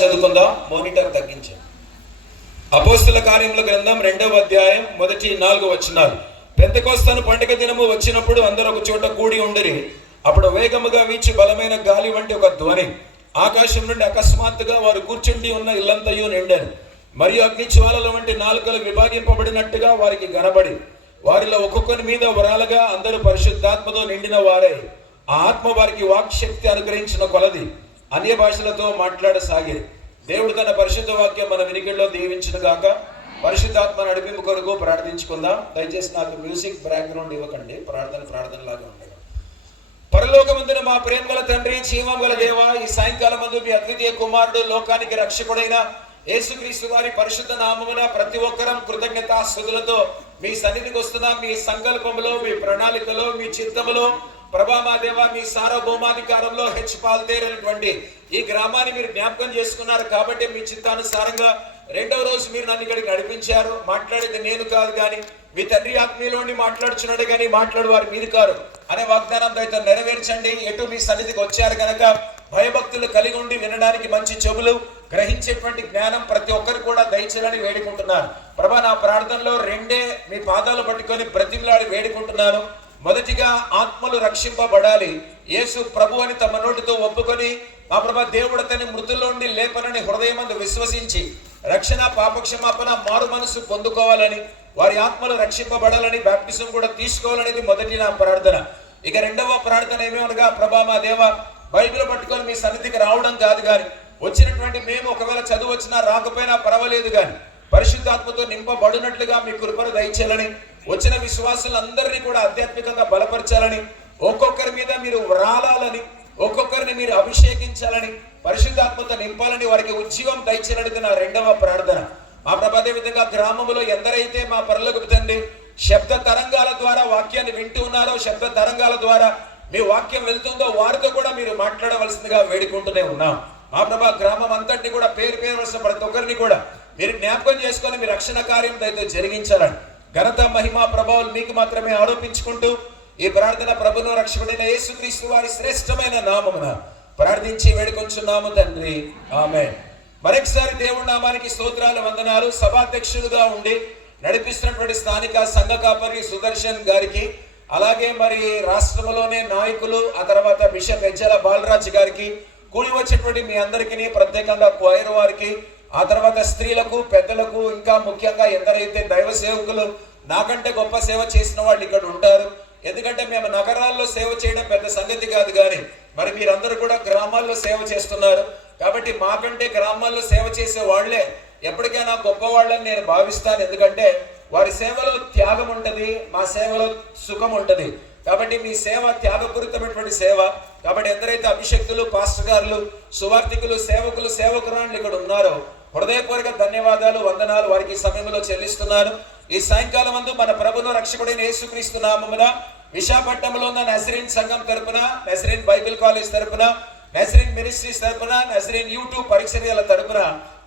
చదువుకుందాం. మోనిటర్ తగ్గించండి. అపోస్తల కార్యముల గ్రంథం 2వ అధ్యాయం 1-4 వచనాలు. పెంతెకొస్తను పండుగ దినము వచ్చినప్పుడు అందరూ ఒక చోట కూడి ఉండిరి. అప్పుడు వేగముగా వీచి బలమైన గాలి వంటి ఒక ధ్వని ఆకాశం నుండి అకస్మాత్తుగా వారు కూర్చుండి ఉన్న ఇల్లంతయు నిండారు. మరియు అగ్ని జ్వాలల వంటి నాలుకలు విభాగింపబడినట్టుగా వారికి కనబడి వారిలో ఒక్కొక్కరి మీద వరాలుగా అందరూ పరిశుద్ధాత్మతో నిండిన వారే. ఆ ఆత్మ వారికి వాక్శక్తి అనుగ్రహించిన కొలది అన్య భాషలతో మాట్లాడసాగిరి. దేవుడు తన పరిశుద్ధ వాక్యం మన వినికిడిలో దీవించిన గాక. పరిశుద్ధాత్మ నడిపింపు కొరకు ప్రార్థించుకుందాం. దయచేసి నాకు మ్యూజిక్ బ్యాక్గ్రౌండ్ ఇవ్వకండి. ప్రార్థనలాగా ఉండదు. పరలోకమందున మా ప్రేమగల తండ్రి, జీవం గల దేవ, ఈ సాయంకాలం మందు మీ అద్వితీయ కుమారుడు లోకానికి రక్షకుడైన యేసుక్రీస్తు వారి పరిశుద్ధ నామమున ప్రతి ఒక్కరం కృతజ్ఞతాస్తుతులతో మీ సన్నిధికి వస్తున్నాం. మీ సంకల్పంలో, మీ ప్రణాళికలో, మీ చిత్తములో ప్రభా మా దేవ, మీ సార్వభౌమాధికారంలో హెచ్చుపాల్తేరైనటువంటి ఈ గ్రామాన్ని మీరు జ్ఞాపకం చేసుకున్నారు. కాబట్టి మీ చిత్తానుసారంగా 2వ రోజు మీరు నన్ను ఇక్కడికి నడిపించారు. మాట్లాడేది నేను కాదు కానీ మీ తండ్రి ఆత్మీయులోని మాట్లాడుచున్నాడు కానీ మాట్లాడు వారు మీరు కారు అనే వాగ్దానం దయతో నెరవేర్చండి. ఎటు మీ సన్నిధికి వచ్చారు కనుక భయభక్తులు కలిగి ఉండి వినడానికి మంచి చెవులు, గ్రహించేటువంటి జ్ఞానం ప్రతి ఒక్కరు కూడా దయచేయాలని వేడుకుంటున్నాను. ప్రభా నా ప్రార్థనలో 2 మీ పాదాలు పట్టుకొని బ్రతిమలాడి వేడుకుంటున్నాను. మొదటిగా ఆత్మలు రక్షింపబడాలి. యేసు ప్రభు అని తమ నోటితో ఒప్పుకొని మా ప్రభా దేవుడు అతని మృతుల్లో నుండి లేపనని హృదయమందు విశ్వసించి రక్షణ, పాపక్షమాపణ, మారు మనసు పొందుకోవాలని, వారి ఆత్మలు రక్షింపబడాలని, బాప్టిజం కూడా తీసుకోవాలనేది మొదటి నా ప్రార్థన. ఇక 2వ ప్రార్థన ఏమేమనగా ప్రభా మా దేవ, బైబిల్ పట్టుకొని మీ సన్నిధికి రావడం కాదు కానీ వచ్చినటువంటి మేము ఒకవేళ చదువు వచ్చినా రాకపోయినా పర్వాలేదు కానీ పరిశుద్ధాత్మతో నింపబడినట్లుగా మీ కృపను దయచేయాలని, వచ్చిన విశ్వాసులందరినీ కూడా ఆధ్యాత్మికంగా బలపరచాలని, ఒక్కొక్కరి మీద మీరు వ్రాలాలని, ఒక్కొక్కరిని మీరు అభిషేకించాలని, పరిశుద్ధాత్మతో నింపాలని, వారికి ఉజ్జీవం దయచేయాలనేది నా 2వ ప్రార్థన. మా ప్రభా అదే విధంగా గ్రామంలో ఎందరైతే మా పరలోకపు తండ్రి శబ్ద తరంగాల ద్వారా వాక్యాన్ని వింటూ ఉన్నారో, శబ్ద తరంగాల ద్వారా మీ వాక్యం వెళ్తుందో వారితో కూడా మీరు మాట్లాడవలసిందిగా వేడుకుంటూనే ఉన్నాం. మా ప్రభా గ్రామం అంతటిని కూడా పేరు వలసిన ప్రతి ఒక్కరిని కూడా మీరు జ్ఞాపకం చేసుకొని మీ రక్షణ కార్యం దయతో జరిగించాలని, ఘనత, మహిమ, ప్రభావాలు మీకు మాత్రమే ఆరోపించుకుంటూ ఈ ప్రార్థన ప్రభును రక్షకుడైన యేసుక్రీస్తు వారి శ్రేష్టమైన నామమున ప్రార్థించి వేడుకొంచున్నాము తండ్రి, ఆమేన్. మరొకసారి దేవుడి నామానికి స్తోత్రాలు, వందనాలు. సభాధ్యక్షులుగా ఉండి నడిపిస్తున్నటువంటి స్థానిక సంఘ కాపరి సుదర్శన్ గారికి, అలాగే మరి రాష్ట్రంలోనే నాయకులు, ఆ తర్వాత బిషప్ ఎజ్జల బాలరాజ్ గారికి, కూడి వచ్చినటువంటి మీ అందరికీ, ప్రత్యేకంగా క్వైర్ వారికి, ఆ తర్వాత స్త్రీలకు, పెద్దలకు, ఇంకా ముఖ్యంగా ఎందరైతే దైవ సేవకులు నాకంటే గొప్ప సేవ చేసిన వాళ్ళు ఇక్కడ ఉంటారు. ఎందుకంటే మేము నగరాల్లో సేవ చేయడం పెద్ద సంగతి కాదు కానీ మరి మీరందరూ కూడా గ్రామాల్లో సేవ చేస్తున్నారు. కాబట్టి మాకంటే గ్రామాల్లో సేవ చేసే వాళ్లే ఎప్పటికైనా గొప్ప వాళ్ళని నేను భావిస్తాను. ఎందుకంటే వారి సేవలో త్యాగం ఉంటది, మా సేవలో సుఖం ఉంటది. కాబట్టి మీ సేవ త్యాగపూరితమైనటువంటి సేవ. కాబట్టి ఎందరైతే అభిషక్తులు, పాస్టర్ గారులు, సువార్థికులు, సేవకులు, సేవకురాళ్ళు ఇక్కడ ఉన్నారో హృదయపూర్వక ధన్యవాదాలు, వందనాలు వారికి సమయంలో చెల్లిస్తున్నాను. ఈ సాయంకాలం మందు మన ప్రభును రక్షకుడైన యేసుక్రీస్తు నామమున విశాఖపట్నంలో ఉన్న నజరీన్ సంఘం తరపున, నజరీన్ బైబిల్ కాలేజ్ తరపున, నజరీన్ మినిస్ట్రీస్ తరపున, నజరీన్ యూట్యూబ్ పరిచర్యల తరపున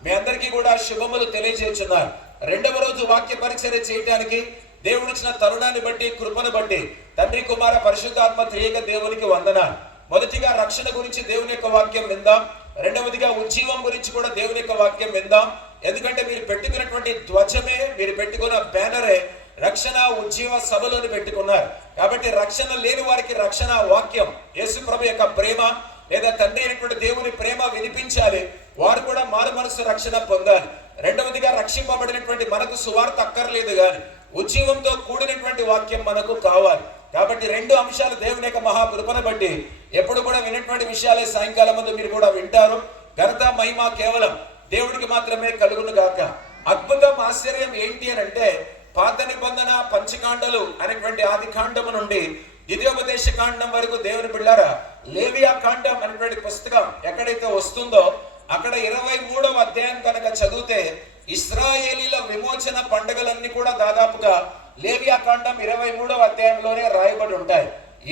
మీ అందరికీ కూడా శుభములు తెలియజేస్తున్నారు. 2వ రోజు వాక్య పరిచర్య చేయడానికి దేవుడు ఇచ్చిన తరుణాన్ని బట్టి, కృపను బట్టి తండ్రి, కుమార, పరిశుద్ధాత్మ త్రియేక దేవునికి వందనాలు. మొదటిగా రక్షణ గురించి దేవుని యొక్క వాక్యం విందాం. 2వదిగా ఉజ్జీవం గురించి కూడా దేవుని యొక్క వాక్యం విందాం. ఎందుకంటే మీరు పెట్టుకున్నటువంటి ధ్వజమే, మీరు పెట్టుకున్న బ్యానరే రక్షణ ఉజ్జీవ సభలోని పెట్టుకున్నారు. కాబట్టి రక్షణ లేని వారికి రక్షణ వాక్యం, యేసు ప్రభు యొక్క ప్రేమ లేదా తండ్రి అయినటువంటి దేవుని ప్రేమ వినిపించాలి. వారు కూడా మారు మనసు రక్షణ పొందాలి. 2వదిగా రక్షింపబడినటువంటి మనకు సువార్త అక్కర్లేదు కానీ ఉజ్జీవంతో కూడినటువంటి వాక్యం మనకు కావాలి. కాబట్టి 2 అంశాలు దేవుని యొక్క మహాకృపను బట్టి ఎప్పుడు కూడా వినటువంటి విషయాలే సాయంకాలం ముందు మీరు కూడా వింటారు. ఘనత, మహిమ కేవలం దేవుడికి మాత్రమే కలుగును గాక. అద్భుతం, ఆశ్చర్యం ఏంటి అని అంటే పాత నిబంధన పంచకాండలు అనేటువంటి ఆది కాండము నుండి ద్వితీయోపదేశ కాండం వరకు దేవుని బిడ్డారా లేవియా కాండం అనేటువంటి పుస్తకం ఎక్కడైతే వస్తుందో అక్కడ 23వ అధ్యాయం కనుక చదివితే ఇశ్రాయేలీల విమోచన పండుగలన్నీ కూడా దాదాపుగా లేవియా కాండం 23వ అధ్యాయంలోనే రాయబడి ఉంటాయి.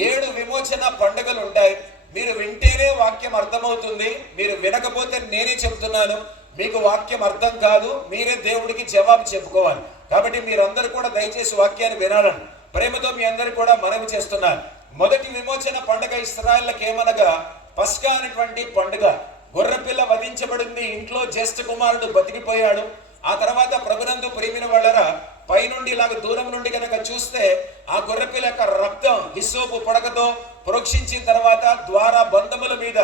7 విమోచన పండుగలు ఉంటాయి. మీరు వింటేనే వాక్యం అర్థమవుతుంది, మీరు వినకపోతే నేనే చెప్తున్నాను, మీకు వాక్యం అర్థం కాదు, మీరే దేవుడికి జవాబు చెప్పుకోవాలి. కాబట్టి మీరందరూ కూడా దయచేసి వాక్యాన్ని వినాలని ప్రేమతో మీ అందరికీ కూడా మనవి చేస్తున్నాను. మొదటి విమోచన పండుగ ఇశ్రాయేలులకు ఏమనగా పస్కా అనేటువంటి పండుగ. గొర్రెపిల్ల వధించబడింది, ఇంట్లో జ్యేష్ఠ కుమారుడు బతికిపోయాడు. ఆ తర్వాత ప్రభునందు ప్రియమైన వాళ్ళరా, పైనుండి ఇలాగ దూరం నుండి కనుక చూస్తే ఆ గొర్రెపిల్ల యొక్క రక్తం హిస్సోపు పడకతో ప్రోక్షించిన తర్వాత ద్వార బంధముల మీద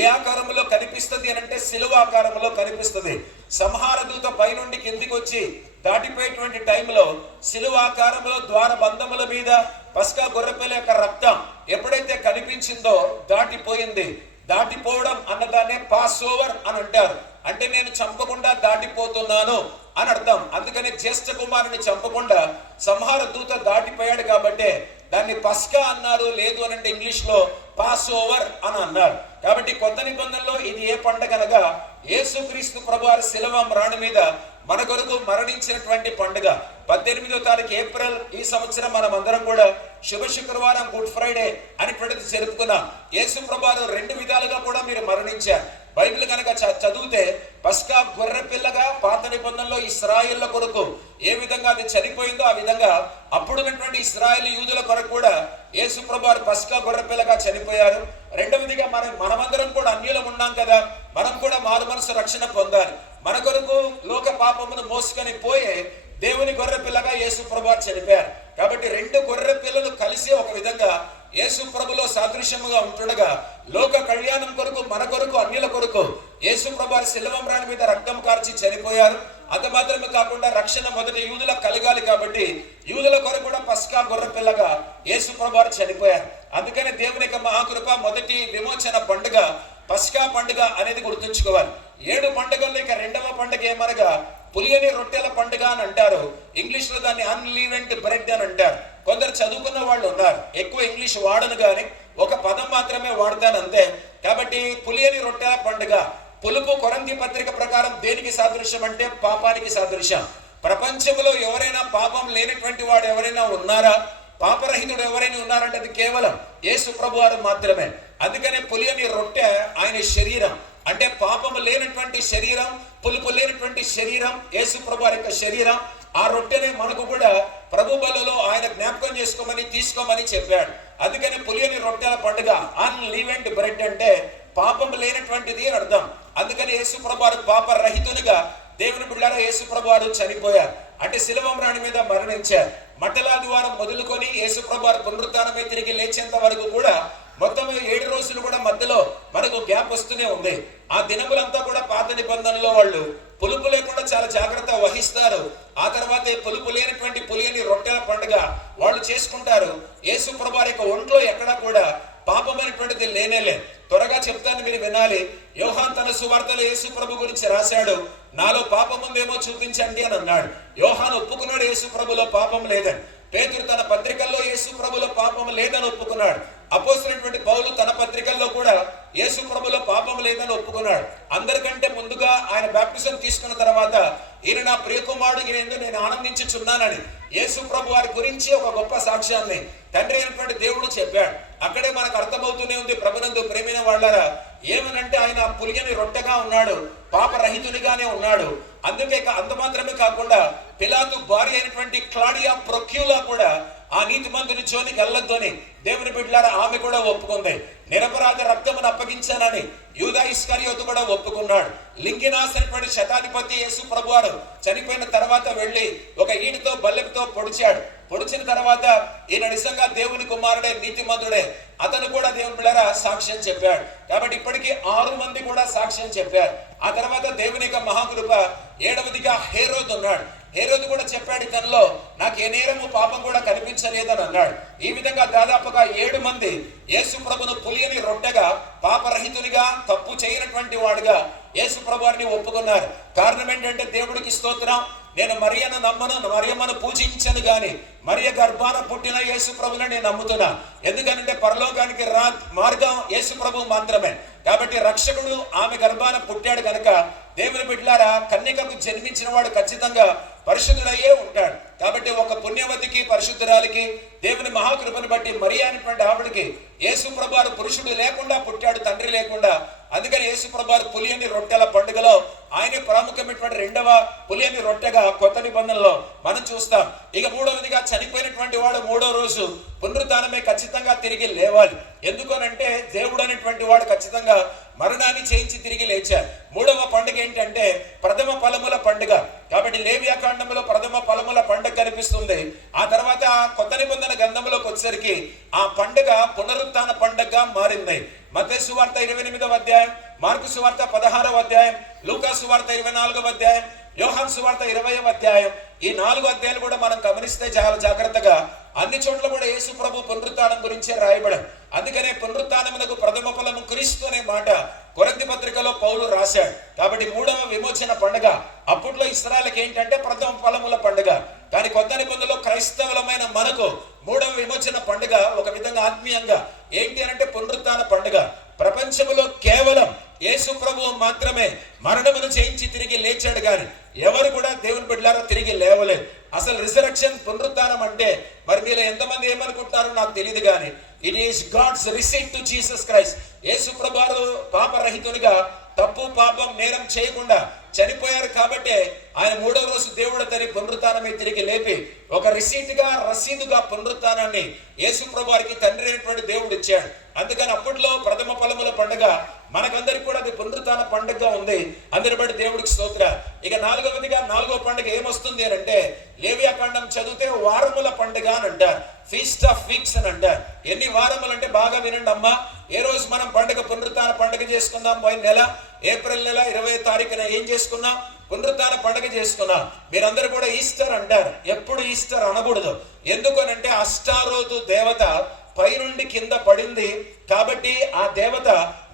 ఏ ఆకారంలో కనిపిస్తుంది అని అంటే సిలువ ఆకారంలో కనిపిస్తుంది. సంహార దూత పైనుండి కిందికి వచ్చి దాటిపోయేటువంటి టైంలో సిలువ ఆకారంలో ద్వార బంధముల మీద పస్కా గొర్రెపిల్ల యొక్క రక్తం ఎప్పుడైతే కనిపించిందో దాటిపోయింది. దాటిపోవడం అన్నదాన్నే పాస్ ఓవర్ అని అంటారు. అంటే నేను చంపకుండా దాటిపోతున్నాను అని అర్థం. అందుకని జ్యేష్ఠ కుమారుని చంపకుండా సంహార దూత దాటిపోయాడు కాబట్టి దాన్ని పస్కా అన్నారు. లేదు అని అంటే ఇంగ్లీష్ లో పాస్ ఓవర్ అని అన్నారు. కాబట్టి కొత్త నిబంధనలో ఇది ఏ పండగ అనగా యేసుక్రీస్తు ప్రభువారి శిలువ మ్రాణి మీద మన కొరకు మరణించినటువంటి పండుగ. 18వ తారీఖు ఏప్రిల్ ఈ సంవత్సరం మనం అందరం కూడా శుభ శుక్రవారం గుడ్ ఫ్రైడే అనేటువంటిది జరుపుకున్నాం. యేసు ప్రభువారు 2 విధాలుగా కూడా మీరు మరణించారు. బైబిల్ కనుక చదివితే పస్కా గొర్రె పిల్లగా పాత నిబంధనలో ఇశ్రాయేళ్ల కొరకు ఏ విధంగా అది చనిపోయిందో ఆ విధంగా అప్పుడున్నటువంటి ఇశ్రాయేల్ యూదుల కొరకు కూడా యేసు ప్రభువారు పస్కా గొర్రె పిల్లగా చనిపోయారు. రెండవదిగా మనమందరం కూడా అన్యులం ఉన్నాం కదా, మనం కూడా మారు మనసు రక్షణ పొందాలి. మన కొరకు లోక పాపమును మోసుకొని పోయే దేవుని గొర్రె పిల్లగా యేసు ప్రభువారు చనిపోయారు. కాబట్టి 2 గొర్రె పిల్లలు కలిసి ఒక విధంగా యేసు ప్రభులో సాదృశ్యముగా ఉంటుండగా లోక కళ్యాణం కొరకు మన కొరకు అన్యుల కొరకు యేసు ప్రభువారి శిలువ మ్రాణి మీద రక్తం కార్చి చనిపోయారు. అది మాత్రమే కాకుండా రక్షణ మొదటి యూదులకు కలగాలి కాబట్టి యూదుల కొరకు కూడా పస్కా గొర్రె పిల్లగా యేసు ప్రభువారు చనిపోయారు. అందుకని దేవుని యొక్క మహాకృప మొదటి విమోచన పండుగ పస్కా పండుగ అనేది గుర్తుంచుకోవాలి. 7 పండుగల్లో ఇక 2వ పండుగ ఏమనగా పులియని రొట్టెల పండుగ అని అంటారు. ఇంగ్లీష్ లో దాన్ని అన్లీవెంట్ బ్రెడ్ అని అంటారు. కొందరు చదువుకున్న వాళ్ళు ఉన్నారు, ఎక్కువ ఇంగ్లీష్ వాడను కానీ ఒక పదం మాత్రమే వాడతాను అంతే. కాబట్టి పులియని రొట్టెల పండుగ. పులుపు కొరంథీ పత్రిక ప్రకారం దేనికి సాదృశ్యం అంటే పాపానికి సాదృశ్యం. ప్రపంచంలో ఎవరైనా పాపం లేనటువంటి వాడు ఎవరైనా ఉన్నారా, పాపరహితుడు ఎవరైనా ఉన్నారంటే అది కేవలం యేసు ప్రభువారు మాత్రమే. అందుకనే పులియని రొట్టె ఆయన శరీరం, అంటే పాపము లేనటువంటి శరీరం, పులుపు లేనటువంటి శరీరం యేసు ప్రభువారి యొక్క శరీరం. ఆ రొట్టెని మనకు కూడా ప్రభు బలలో ఆయన జ్ఞాపకం చేసుకోమని తీసుకోమని చెప్పాడు. అందుకని పులియని రొట్టెల పండుగ అన్లీవెంట్ బ్రెడ్ అంటే పాపం లేనటువంటిది అని అర్థం. అందుకని యేసు ప్రభువారు పాప రహితునిగా దేవుని బిడ్డలారా యేసు ప్రభువారు చనిపోయారు, అంటే శిలువ మ్రాణి మీద మరణించారు. మట్టలాది వారం మొదలుకొని యేసు ప్రభువారు పునరుత్థానమై తిరిగి లేచేంత వరకు కూడా మొత్తం 7 రోజులు కూడా మధ్యలో మనకు గ్యాప్ వస్తూనే ఉంది. ఆ దినములంతా కూడా పాత నిబంధనలో వాళ్ళు పులుపు లేకుండా చాలా జాగ్రత్త వహిస్తారు. ఆ తర్వాత పులుపు లేనటువంటి పులియని రొట్టెల పండుగ వాళ్ళు చేసుకుంటారు. యేసు ప్రభువారి యొక్క ఒంట్లో ఎక్కడా కూడా పాపం అనేటువంటిది లేనేలే. త్వరగా చెప్తాను, మీరు వినాలి. యోహాన్ తన సువార్తలో యేసు ప్రభు గురించి రాశాడు, నాలో పాపం ఉందేమో చూపించండి అని అన్నాడు. యోహాన్ ఒప్పుకున్నాడు యేసు ప్రభులో పాపం లేదని. పేతురు తన పత్రికల్లో యేసు ప్రభులో పాపం లేదని ఒప్పుకున్నాడు. అపోస్తలుడైనటువంటి పౌలు తన పత్రికల్లో కూడా యేసు ప్రభులో పాపం లేదని ఒప్పుకున్నాడు. అందరికంటే ముందుగా ఆయన బాప్టిజం తీసుకున్న తర్వాత ఈయన నా ప్రియకుమారుడు, ఈయన నేను ఆనందించుచున్నానని యేసు ప్రభు వారి గురించి ఒక గొప్ప సాక్ష్యాన్ని తండ్రి అయినటువంటి దేవుడు చెప్పాడు. అక్కడే మనకు అర్థమవుతూనే ఉంది ప్రభునందు ప్రేమైన వాళ్ళారా, ఏమనంటే ఆయన పులియని రొట్టెగా ఉన్నాడు, పాపరహితునిగానే ఉన్నాడు. అందుకే అంత మాత్రమే కాకుండా పిలాతు భార్య అయినటువంటి క్లాడియా ప్రొక్యూలా కూడా ఆ నీతిమంతుని జోలికి వెళ్ళొద్దని దేవుని బిడ్డలారా ఆమె కూడా ఒప్పుకుంది. నిరపరాధ రక్తమును అప్పగించానని యూదా ఇస్కరియోతు కూడా ఒప్పుకున్నాడు. లింగినాస్ అనేటువంటి శతాధిపతి యేసు ప్రభువారు చనిపోయిన తర్వాత వెళ్ళి ఒక ఈటితో బల్లెంతో పొడిచాడు. పొడిచిన తర్వాత ఈయన నిజంగా దేవుని కుమారుడే, నీతిమంతుడే, అతను కూడా దేవుని బిడ్డలారా సాక్ష్యం చెప్పాడు. కాబట్టి ఇప్పటికీ 6 మంది కూడా సాక్ష్యం చెప్పారు. ఆ తర్వాత దేవుని యొక్క మహాకృప 7వదిగా హేరోదు ఉన్నాడు. హేరోదు కూడా చెప్పాడు, ఇతనిలో నాకు ఏ నేరము పాపం కూడా కనిపించలేదని అన్నాడు. ఈ విధంగా దాదాపుగా 7 మంది యేసు ప్రభును పులియని రొట్టెగా, పాపరహితునిగా, తప్పు చేయనటువంటి వాడుగా యేసు ప్రభువారిని ఒప్పుకున్నారు. కారణం ఏంటంటే దేవుడికి స్తోత్రం, నేను మరియను నమ్మను, మరియమ్మను పూజించను గాని మరియ గర్భాన పుట్టిన యేసు ప్రభుని నేను నమ్ముతున్నా. ఎందుకంటే పరలోకానికి మార్గం యేసు ప్రభు మాత్రమే. కాబట్టి రక్షకుడు ఆమె గర్భాన పుట్టాడు కనుక దేవుని బిడ్డలారా కన్యకకు జన్మించిన వాడు ఖచ్చితంగా పరిశుద్ధుడయ్యే ఉంటాడు. కాబట్టి ఒక పుణ్యవతికి, పరిశుద్ధురాలికి దేవుని మహాకృపను బట్టి మరియా అనేటువంటి ఆవిడికి యేసు ప్రభువారు పురుషుడు లేకుండా పుట్టాడు, తండ్రి లేకుండా. అందుకని యేసు ప్రభువారు పులియని రొట్టెల పండుగలో ఆయనే ప్రాముఖ్యమైనటువంటి రెండవ పులియని రొట్టెగా కొత్త నిబంధనలో మనం చూస్తాం. ఇక మూడవదిగా చనిపోయినటువంటి వాడు మూడో రోజు పునరుత్థానమే ఖచ్చితంగా తిరిగి లేవాలి. ఎందుకనంటే దేవుడు అనేటువంటి వాడు ఖచ్చితంగా మరణాన్ని చేయించి తిరిగి లేచారు. మూడవ పండుగ ఏంటంటే ప్రథమ ఫలముల పండుగ. కాబట్టి లేవియాకాండంలో ప్రథమ ఫలముల పండుగ కనిపిస్తుంది. ఆ తర్వాత కొత్త నిబంధన గ్రంథంలోకి వచ్చేసరికి ఆ పండుగ పునరుత్థాన పండుగగా మారింది. మత్తయి సువార్త 28వ అధ్యాయం, మార్కు సువార్త 16వ అధ్యాయం, లూకా సువార్త 24వ అధ్యాయం, యోహాను సువార్త 20వ అధ్యాయం, ఈ 4 అధ్యాయాలు కూడా మనం గమనిస్తే చాలా జాగ్రత్తగా అన్ని చోట్ల కూడా యేసు ప్రభు పునరుత్థానం గురించే రాయబడం. అందుకనే పునరుత్థానమునకు ప్రథమ ఫలము క్రీస్తు అనే మాట కొరింథీ పత్రికలో పౌలు రాశాడు. కాబట్టి మూడవ విమోచన పండుగ అప్పట్లో ఇశ్రాయేలుకి ఏంటంటే ప్రథమ ఫలముల పండుగ. కానీ కొత్త నిబంధనలో క్రైస్తవులమైన మనకు మూడవ విమోచన పండుగ ఒక విధంగా ఆత్మీయంగా ఏంటి అంటే పునరుత్థాన పండుగ. ప్రపంచంలో కేవలం యేసు ప్రభువు మాత్రమే మరణమును చేయించి తిరిగి లేచాడు, కానీ ఎవరు కూడా దేవుని బిడ్డలారా తిరిగి లేవలేదు. అసలు రిజరక్షన్ పునరుత్థానం అంటే మరి మీలో ఎంతమంది ఏమనుకుంటారో నాకు తెలియదు, కానీ it is God's receipt to Jesus Christ. యేసు ప్రభువు పాపరహితునిగా తప్పు పాపం నేరం చేయకుండా చనిపోయారు కాబట్టి ఆయన మూడవ రోజు దేవుడు తన పునరుత్థానమే తిరిగి లేపి ఒక రసీదుగా పునరుత్థానాన్ని యేసు ప్రభువారికి తండ్రి అయినటువంటి దేవుడు ఇచ్చాడు. అందుకని అప్పట్లో ప్రథమ ఫలముల పండుగ మనకందరికి కూడా అది పునరుత్థాన పండుగగా ఉంది. అందరి బట్టి దేవుడికి స్తోత్ర. ఇక నాలుగవ పండుగ ఏమొస్తుంది అని అంటే లేవియాకాండం చదివితే వారముల పండుగ అని అంటారు, ఫీస్ట్ ఆఫ్ వీక్స్ అని అంటారు. ఎన్ని వారములు అంటే బాగా వినండి అమ్మా. ఏ రోజు మనం పునరుత్థాన పండుగ చేసుకుందాం? పోయిన నెల ఏప్రిల్ నెల 20వ తారీఖున ఏం చేసుకున్నాం? పునరుత్థాన పండుగ చేసుకున్నాం. మీరందరూ కూడా ఈస్టర్ అంటారు. ఎప్పుడు ఈస్టర్ అనకూడదు. ఎందుకనంటే అష్టారోతు దేవత పైనుండి కింద పడింది కాబట్టి ఆ దేవత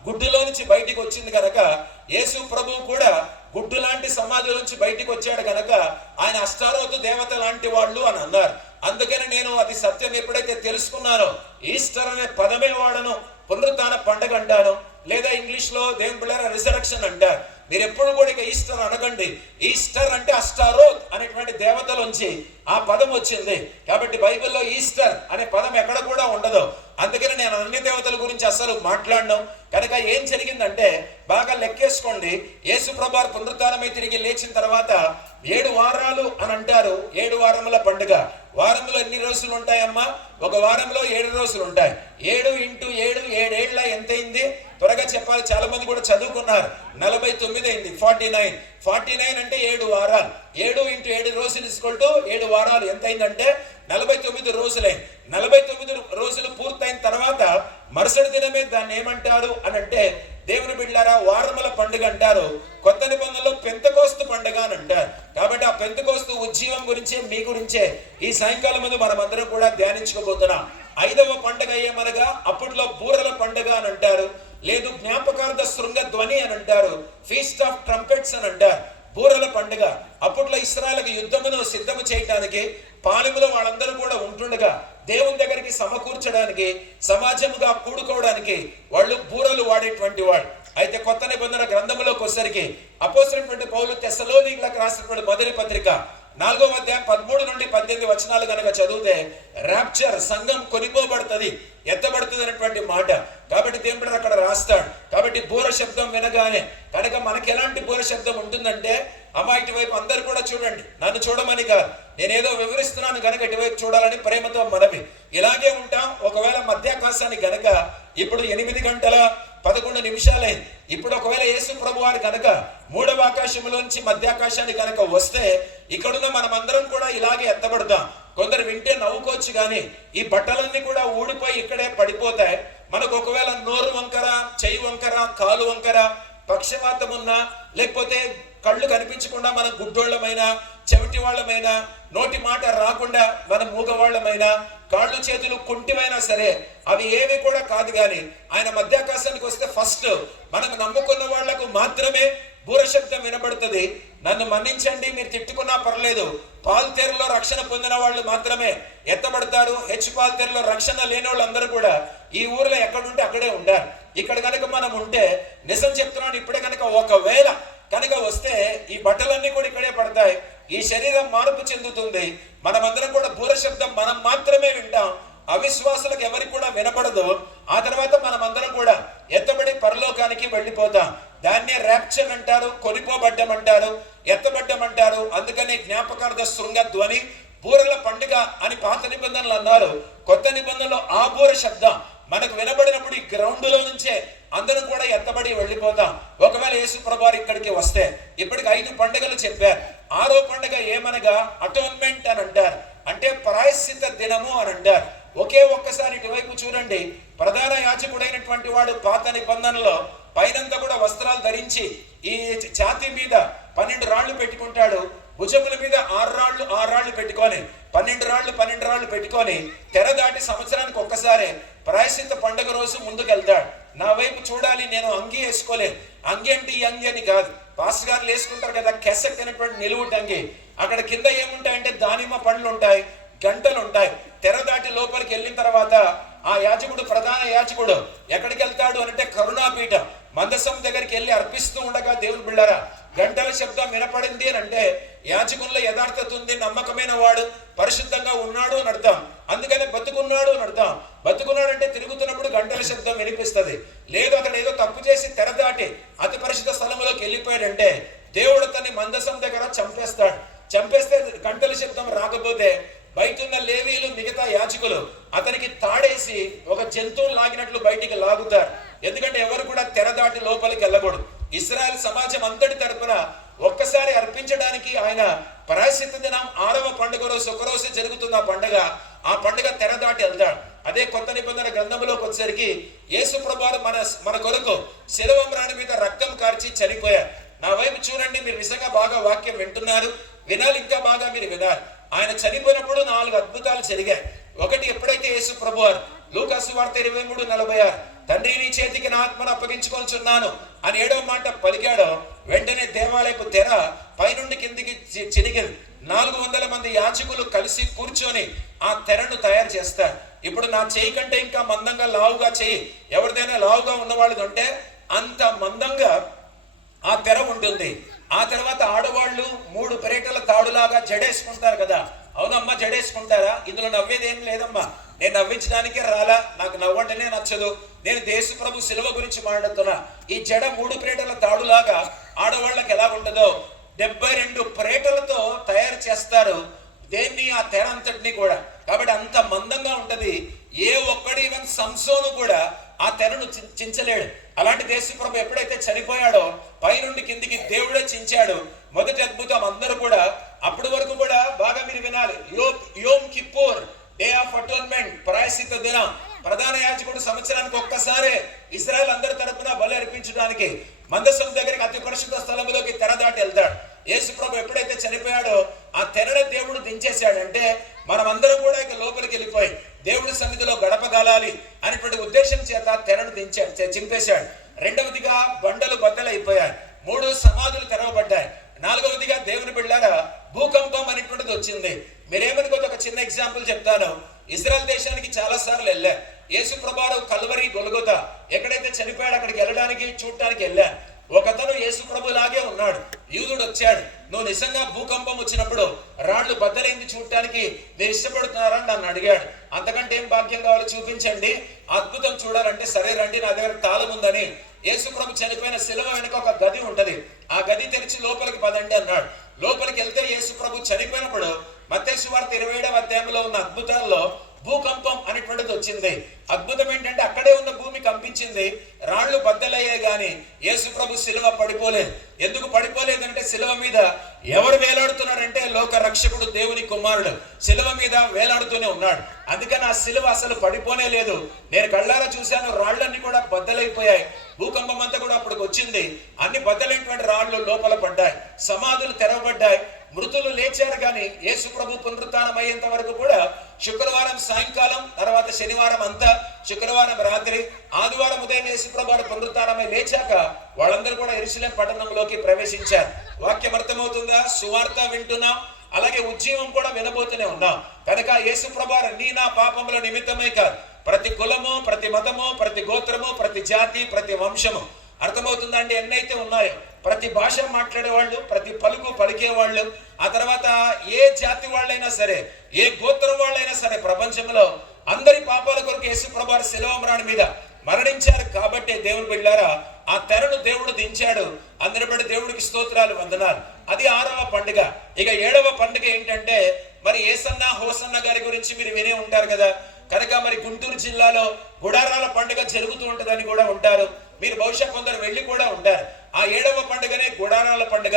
గుడ్డులో నుంచి బయటికి వచ్చింది కనుక యేసు ప్రభువు కూడా గుడ్డు లాంటి సమాధి నుంచి బయటికి వచ్చాడు కనుక ఆయన అష్టారోతు దేవత లాంటి వాళ్ళు అని అన్నారు. అందుకని నేను అది సత్యం ఎప్పుడైతే తెలుసుకున్నానో ఈస్టర్ అనే పదమే వాడను, పునరుత్థాన పండుగ అంటాను, లేదా ఇంగ్లీష్ లో దేవుని బిడ్డలారా రిజరక్షన్ అంటారు. మీరు ఎప్పుడు కూడా ఇక ఈస్టర్ అనకండి. ఈస్టర్ అంటే అష్టారోత్ అనేటువంటి దేవతలోంచి ఆ పదం వచ్చింది. కాబట్టి బైబిల్లో ఈస్టర్ అనే పదం ఎక్కడ కూడా ఉండదు. అందుకని నేను అన్ని దేవతల గురించి అసలు మాట్లాడను. కనుక ఏం జరిగిందంటే బాగా లెక్కేసుకోండి. యేసు ప్రభువు పునరుత్థానమై తిరిగి లేచిన తర్వాత 7 వారాలు అని అంటారు. 7 వారముల పండుగ. వారంలో ఎన్ని రోజులు ఉంటాయమ్మా? ఒక వారంలో 7 రోజులు ఉంటాయి. 7 × 7 7 ఏళ్ళ ఎంత అయింది? త్వరగా చెప్పాలి, చాలా మంది కూడా చదువుకున్నారు. 49 అయింది. 49 అంటే 7 వారాలు. 7 × 7 రోజులు = 7 వారాలు. ఎంత అయిందంటే 49 రోజులే. 49 రోజులు పూర్తయిన తర్వాత మరుసటి దినమే దాన్ని ఏమంటారు అని అంటే దేవుని బిడ్డలారా వారముల పండుగ అంటారు. కొత్త నిబంధనలో పెంతెకోస్తు పండుగ అని అంటారు. కాబట్టి ఆ పెంతెకోస్తు ఉజ్జీవం గురించే మీ గురించే ఈ సాయంకాలం ముందు మనం అందరం కూడా ధ్యానించుకోబోతున్నాం. 5వ పండుగ ఏమనగా అప్పట్లో బూరల పండుగ అని అంటారు, లేదు జ్ఞాపకార్థ శృంగ ధ్వని అని అంటారు, ఫీస్ట్ ఆఫ్ ట్రంపెట్స్ అని అంటారు. బూరల పండుగ అప్పట్లో ఇశ్రాయేలుకి యుద్ధమును సిద్ధము చేయడానికి పాలెములో వాళ్ళందరూ కూడా ఉంటుండగా దేవుని దగ్గరికి సమకూర్చడానికి సమాజముగా కూడుకోవడానికి వాళ్ళు బూరలు వాడేటువంటి వాడు. అయితే కొత్త నిబంధన గ్రంథంలోకి వచ్చేసరికి అపోస్తలుడైన పౌలు తెస్సలోనికీయులకు రాసినటువంటి మొదటి పత్రిక 4వ అధ్యాయం 13 నుండి 18 వచనాలు కనుక చదివితే రాప్చర్, సంఘం కొనిపోబడుతుంది, ఎత్తబడుతుంది అనేటువంటి మాట. కాబట్టి దేవుడు అక్కడ రాస్తాడు. కాబట్టి బూర శబ్దం వినగానే కనుక మనకి ఎలాంటి బూర శబ్దం ఉంటుందంటే అమ్మా ఇటువైపు అందరు కూడా చూడండి, నన్ను చూడమని కాదు, నేనేదో వివరిస్తున్నాను కనుక ఇటువైపు చూడాలని ప్రేమతో మనవి. ఇలాగే ఉంటాం. ఒకవేళ మధ్యాకాశాన్ని గనక ఇప్పుడు 8:11 ఇప్పుడు ఒకవేళ యేసు ప్రభు వారు కనుక 3వ ఆకాశంలోంచి మధ్యాకాశాన్ని కనుక వస్తే ఇక్కడున్న మనమందరం కూడా ఇలాగే ఎత్తబడతాం. కొందరు వింటే నవ్వుకోవచ్చు, కానీ ఈ బట్టలన్నీ కూడా ఊడిపోయి ఇక్కడే పడిపోతాయి. మనకు ఒకవేళ నోరు వంకర, చెయ్యి వంకర, కాలు వంకర, పక్షపాతం ఉన్నా, లేకపోతే కళ్ళు కనిపించకుండా మనం గుడ్డోళ్ళమైనా, చెవిటి వాళ్ళమైనా, నోటి మాట రాకుండా మనం మూగవాళ్ళమైనా, కాళ్ళు చేతులు కుంటివైనా సరే అవి ఏవి కూడా కాదు. కానీ ఆయన మధ్యాకాశానికి వస్తే ఫస్ట్ మనం నమ్ముకున్న వాళ్లకు మాత్రమే బూర శబ్దం వినబడుతుంది. నన్ను మన్నించండి, మీరు తిట్టుకున్నా పర్లేదు, పాల్తేరులో రక్షణ పొందిన వాళ్ళు మాత్రమే ఎత్తబడతారు. పాల్తేరులో రక్షణ లేని వాళ్ళందరూ కూడా ఈ ఊరిలో ఎక్కడుంటే అక్కడే ఉండాలి. ఇక్కడ కనుక మనం ఉంటే నిజం చెప్తున్నాను, ఇప్పుడే కనుక ఒకవేళ కనుక వస్తే ఈ బట్టలన్నీ కూడా ఇక్కడే పడతాయి. ఈ శరీరం మార్పు చెందుతుంది. మనమందరం కూడా బూర శబ్దం మనం మాత్రమే వింటాం. అవిశ్వాసులకు ఎవరికి కూడా వినపడదు. ఆ తర్వాత మనమందరం కూడా ఎత్తబడి పరలోకానికి వెళ్ళిపోతాం. దాన్నే ర్యాప్చర్ అంటారు, కొనిపోబడ్డం అంటారు, ఎత్తబడ్డం అంటారు. అందుకని జ్ఞాపకార్థ శృంగ ధ్వని, బూరల పండుగ అని పాత నిబంధనలు అన్నారు. కొత్త నిబంధనలో ఆ బూర శబ్దం మనకు వినబడినప్పుడు ఈ గ్రౌండ్ లో నుంచే అందరూ కూడా ఎత్తబడి వెళ్ళిపోతాం. ఒకవేళ యేసు ప్రభువారు ఇక్కడికి వస్తే, ఇప్పటికి 5 పండుగలు చెప్పారు. 6వ పండుగ ఏమనగా అటోన్మెంట్ అని అంటారు, అంటే ప్రాయశ్చిత్త దినము అని అంటారు. ఒక్కసారి ఇటువైపు చూడండి. ప్రధాన యాజకుడైనటువంటి వాడు పాత నిబంధనలో పైనంతా కూడా వస్త్రాలు ధరించి ఈ ఛాతీ మీద 12 రాళ్లు పెట్టుకుంటాడు, భుజముల మీద 6 రాళ్లు పెట్టుకొని 12 రాళ్లు పెట్టుకొని తెర దాటి సంవత్సరానికి ఒక్కసారి ప్రాయశ్చిత్త పండుగ రోజు ముందుకెళ్తాడు. నా వైపు చూడాలి, నేను అంగి వేసుకోలేదు. అంగి అంటే ఈ అంగి అని కాదు, పాస్టర్ గారు వేసుకుంటారు కదా కెసెట్ అనేటువంటి నిలువుట అంగి. అక్కడ కింద ఏముంటాయంటే దానిమ్మ పండ్లు ఉంటాయి, గంటలు ఉంటాయి. తెర దాటి లోపలికి వెళ్ళిన తర్వాత ఆ యాజకుడు, ప్రధాన యాజకుడు ఎక్కడికి వెళ్తాడు అంటే కరుణాపీఠం మందసం దగ్గరికి వెళ్ళి అర్పిస్తూ ఉండగా, దేవుని బిళ్ళారా గంటల శబ్దం వినపడింది అని అంటే యాజకుల్లో యథార్థత ఉంది, నమ్మకమైన వాడు, పరిశుద్ధంగా ఉన్నాడు అని అర్థం. అందుకనే బతుకున్నాడు అని అర్థం. బతుకున్నాడు అంటే తిరుగుతున్నప్పుడు గంటల శబ్దం వినిపిస్తుంది. లేదు అతడు ఏదో తప్పు చేసి తెర దాటి అతి పరిశుద్ధ స్థలంలోకి వెళ్ళిపోయాడంటే దేవుడు తన్ని మందసం దగ్గర చంపేస్తే గంటల శబ్దం రాకపోతే బయట ఉన్న లేవీలు, మిగతా యాజకులు అతనికి తాడేసి ఒక జంతువులు లాగినట్లు బయటికి లాగుతారు. ఎందుకంటే ఎవరు కూడా తెర దాటి లోపలికి వెళ్ళకూడదు. ఇశ్రాయేల్ సమాజం అంతటి తరపున ఒక్కసారి అర్పించడానికి ఆయన ప్రాయశ్చిత్త దినం 6వ పండుగ రోజు ఒకరోజు జరుగుతుంది ఆ పండుగ తెర దాటి వెళ్తాడు. అదే కొత్త నిబంధన గ్రంథంలోకి వచ్చేసరికి యేసు ప్రభువారు మన కొరకు శిలువ మ్రాణి మీద రక్తం కార్చి చనిపోయారు. నా వైపు చూడండి, మీరు నిజంగా బాగా వాక్యం వింటున్నారు, వినాలి, ఇంకా బాగా మీరు వినాలి. ఆయన చనిపోయినప్పుడు 4 అద్భుతాలు జరిగాయి. ఒకటి, ఎప్పుడైతే యేసు ప్రభువారు లూకా సువార్త 23:46 తండ్రి నీ చేతికి నా ఆత్మను అప్పగించుకొనిచున్నాను అని 7వ మాట పలికాడో వెంటనే దేవాలయపు తెర పైనుండి కిందికి చినిగింది. 400 మంది యాజకులు కలిసి కూర్చొని ఆ తెరను తయారు చేస్తారు. ఇప్పుడు నా చేయి కంటే ఇంకా మందంగా లావుగా చేయి, ఎవరిదైనా లావుగా ఉన్నవాళ్ళు ఉంటే అంత మందంగా ఆ తెర ఉంటుంది. ఆ తర్వాత ఆడవాళ్ళు 3 పెరేటల తాడులాగా జడేసుకుంటారు కదా. అవునమ్మా, జడేసుకుంటారా? ఇందులో నవ్వేది ఏం లేదమ్మా, నేను నవ్వించడానికే రాలా, నాకు నవ్వంటేనే నచ్చదు, నేను దేశ ప్రభు శిలువ గురించి మాట్లాడుతున్నా. ఈ జడ 3 ప్రేటల తాడులాగా ఆడవాళ్ళకి ఎలా ఉంటుందో 72 ప్రేటలతో తయారు చేస్తారు దేన్ని, ఆ తెర అంతటిని కూడా. కాబట్టి అంత మందంగా ఉంటది. ఏ ఒక్కడి ఈవెన్ సంసోను కూడా ఆ తెరను చించలేడు. అలాంటి దేశప్రభు ఎప్పుడైతే చనిపోయాడో పైనుండి కిందికి దేవుడే చించాడు. మొదటి అద్భుతం అందరూ కూడా అప్పటి వరకు కూడా బాగా మీరు వినాలి. యోమ్ కిప్పూర్, డే ఆఫ్ అటోన్మెంట్, ప్రాయశ్చిత్త దినం. ప్రధాన యాజకుడు సంవత్సరానికి ఒక్కసారి ఇశ్రాయేల్ అందరి తరపున బలి అర్పించడానికి మందసం దగ్గరికి అతి పరిశుద్ధ స్థలంలోకి తెర దాటి వెళ్తాడు. యేసు ప్రభు ఎప్పుడైతే చనిపోయాడో ఆ తెరను దేవుడు దించేశాడంటే మనం అందరం కూడా ఇక లోపలికి వెళ్ళిపోయి దేవుడి సన్నిధిలో గడపగలాలి అనేటువంటి ఉద్దేశం చేత తెరను చింపేశాడు. రెండవదిగా బండలు బద్దలైపోయాయి. 3 సమాధులు తెరవబడ్డాయి. 4వదిగా దేవుని బిడ్డలారా భూకంపం అనేటువంటిది వచ్చింది. మీరేమనుకోదు, ఒక చిన్న ఎగ్జాంపుల్ చెప్తాను. ఇజ్రాయెల్ దేశానికి చాలా సార్లు వెళ్ళా. యేసు ప్రభువారు కల్వరి, గొల్గొతా ఎక్కడైతే చనిపోయాడు అక్కడికి వెళ్ళడానికి చూడటానికి వెళ్ళా. ఒకతను యేసు ప్రభు లాగే ఉన్నాడు, యూదుడు వచ్చాడు. నువ్వు నిజంగా భూకంపం వచ్చినప్పుడు రాళ్లు బద్దలైంది చూడటానికి మీరు ఇష్టపడుతున్నారని నన్ను అడిగాడు. అంతకంటే ఏం భాగ్యం కావాలో చూపించండి, అద్భుతం చూడాలంటే సరే రండి, నా దగ్గర తాళం ఉందని యేసు ప్రభు చనిపోయిన శిలువ వెనుక ఒక గది ఉంటది, ఆ గది తెరిచి లోపలికి పదండి అన్నాడు. లోపలికి వెళ్తే యేసు ప్రభు చనిపోయినప్పుడు మత్తయి సువార్త 27వ అధ్యాయంలో ఉన్న అద్భుతాల్లో భూకంపం అనేటువంటిది వచ్చింది. అద్భుతం ఏంటంటే అక్కడే ఉన్న భూమి కంపించింది, రాళ్లు బద్దలయ్యే గాని యేసు ప్రభు శిలువ పడిపోలేదు. ఎందుకు పడిపోలేదంటే శిలువ మీద ఎవరు వేలాడుతున్నాడంటే లోక రక్షకుడు, దేవుని కుమారుడు శిలువ మీద వేలాడుతూనే ఉన్నాడు. అందుకని ఆ శిలువ అసలు పడిపోనే లేదు. నేను కళ్ళారా చూశాను, రాళ్లన్నీ కూడా బద్దలైపోయాయి. భూకంపం అంతా కూడా అప్పటికి వచ్చింది. అన్ని బద్దలైనటువంటి రాళ్లు లోపల పడ్డాయి, సమాధులు తెరవబడ్డాయి, మృతులు లేచారు. కానీ యేసు ప్రభు పునరుత్థానం అయ్యేంత వరకు కూడా శుక్రవారం సాయంకాలం, తర్వాత శనివారం అంతా, శుక్రవారం రాత్రి, ఆదివారం ఉదయం యేసు ప్రభు పునరుత్థానమై లేచాక వాళ్ళందరూ కూడా యెరూషలేము పట్టణంలోకి ప్రవేశించారు. వాక్యం అర్థమవుతుందా? సువార్త వింటున్నాం, అలాగే ఉజ్జీవం కూడా వినబోతూనే ఉన్నాం. కనుక యేసు ప్రభు నీ నా పాపముల నిమిత్తమే కాదు, ప్రతి కులము, ప్రతి మతము, ప్రతి గోత్రము, ప్రతి జాతి, ప్రతి వంశము, అర్థమవుతుందా అండి? ఎన్నైతే ఉన్నాయో ప్రతి భాష మాట్లాడేవాళ్ళు, ప్రతి పలుకు పలికేవాళ్ళు, ఆ తర్వాత ఏ జాతి వాళ్ళైనా సరే, ఏ గోత్రం వాళ్ళైనా సరే, ప్రపంచంలో అందరి పాపాల కొరకు యేసు ప్రభువారు శిలువ మ్రాణి మీద మరణించారు కాబట్టి దేవుని బిడ్డలారా ఆ తెరను దేవుడు దించాడు. అందరి బట్టి దేవుడికి స్తోత్రాలు, వందనాలు. అది 6వ పండుగ. ఇక 7వ పండుగ ఏంటంటే మరి ఏసన్న హోసన్న గారి గురించి మీరు వినే ఉంటారు కదా. కనుక మరి గుంటూరు జిల్లాలో గుడారాల పండుగ జరుగుతూ ఉంటుందని కూడా ఉంటారు. మీరు బహుశా కొందరు వెళ్ళి కూడా ఉంటారు. ఆ 7వ పండుగనే గుడారాల పండుగ,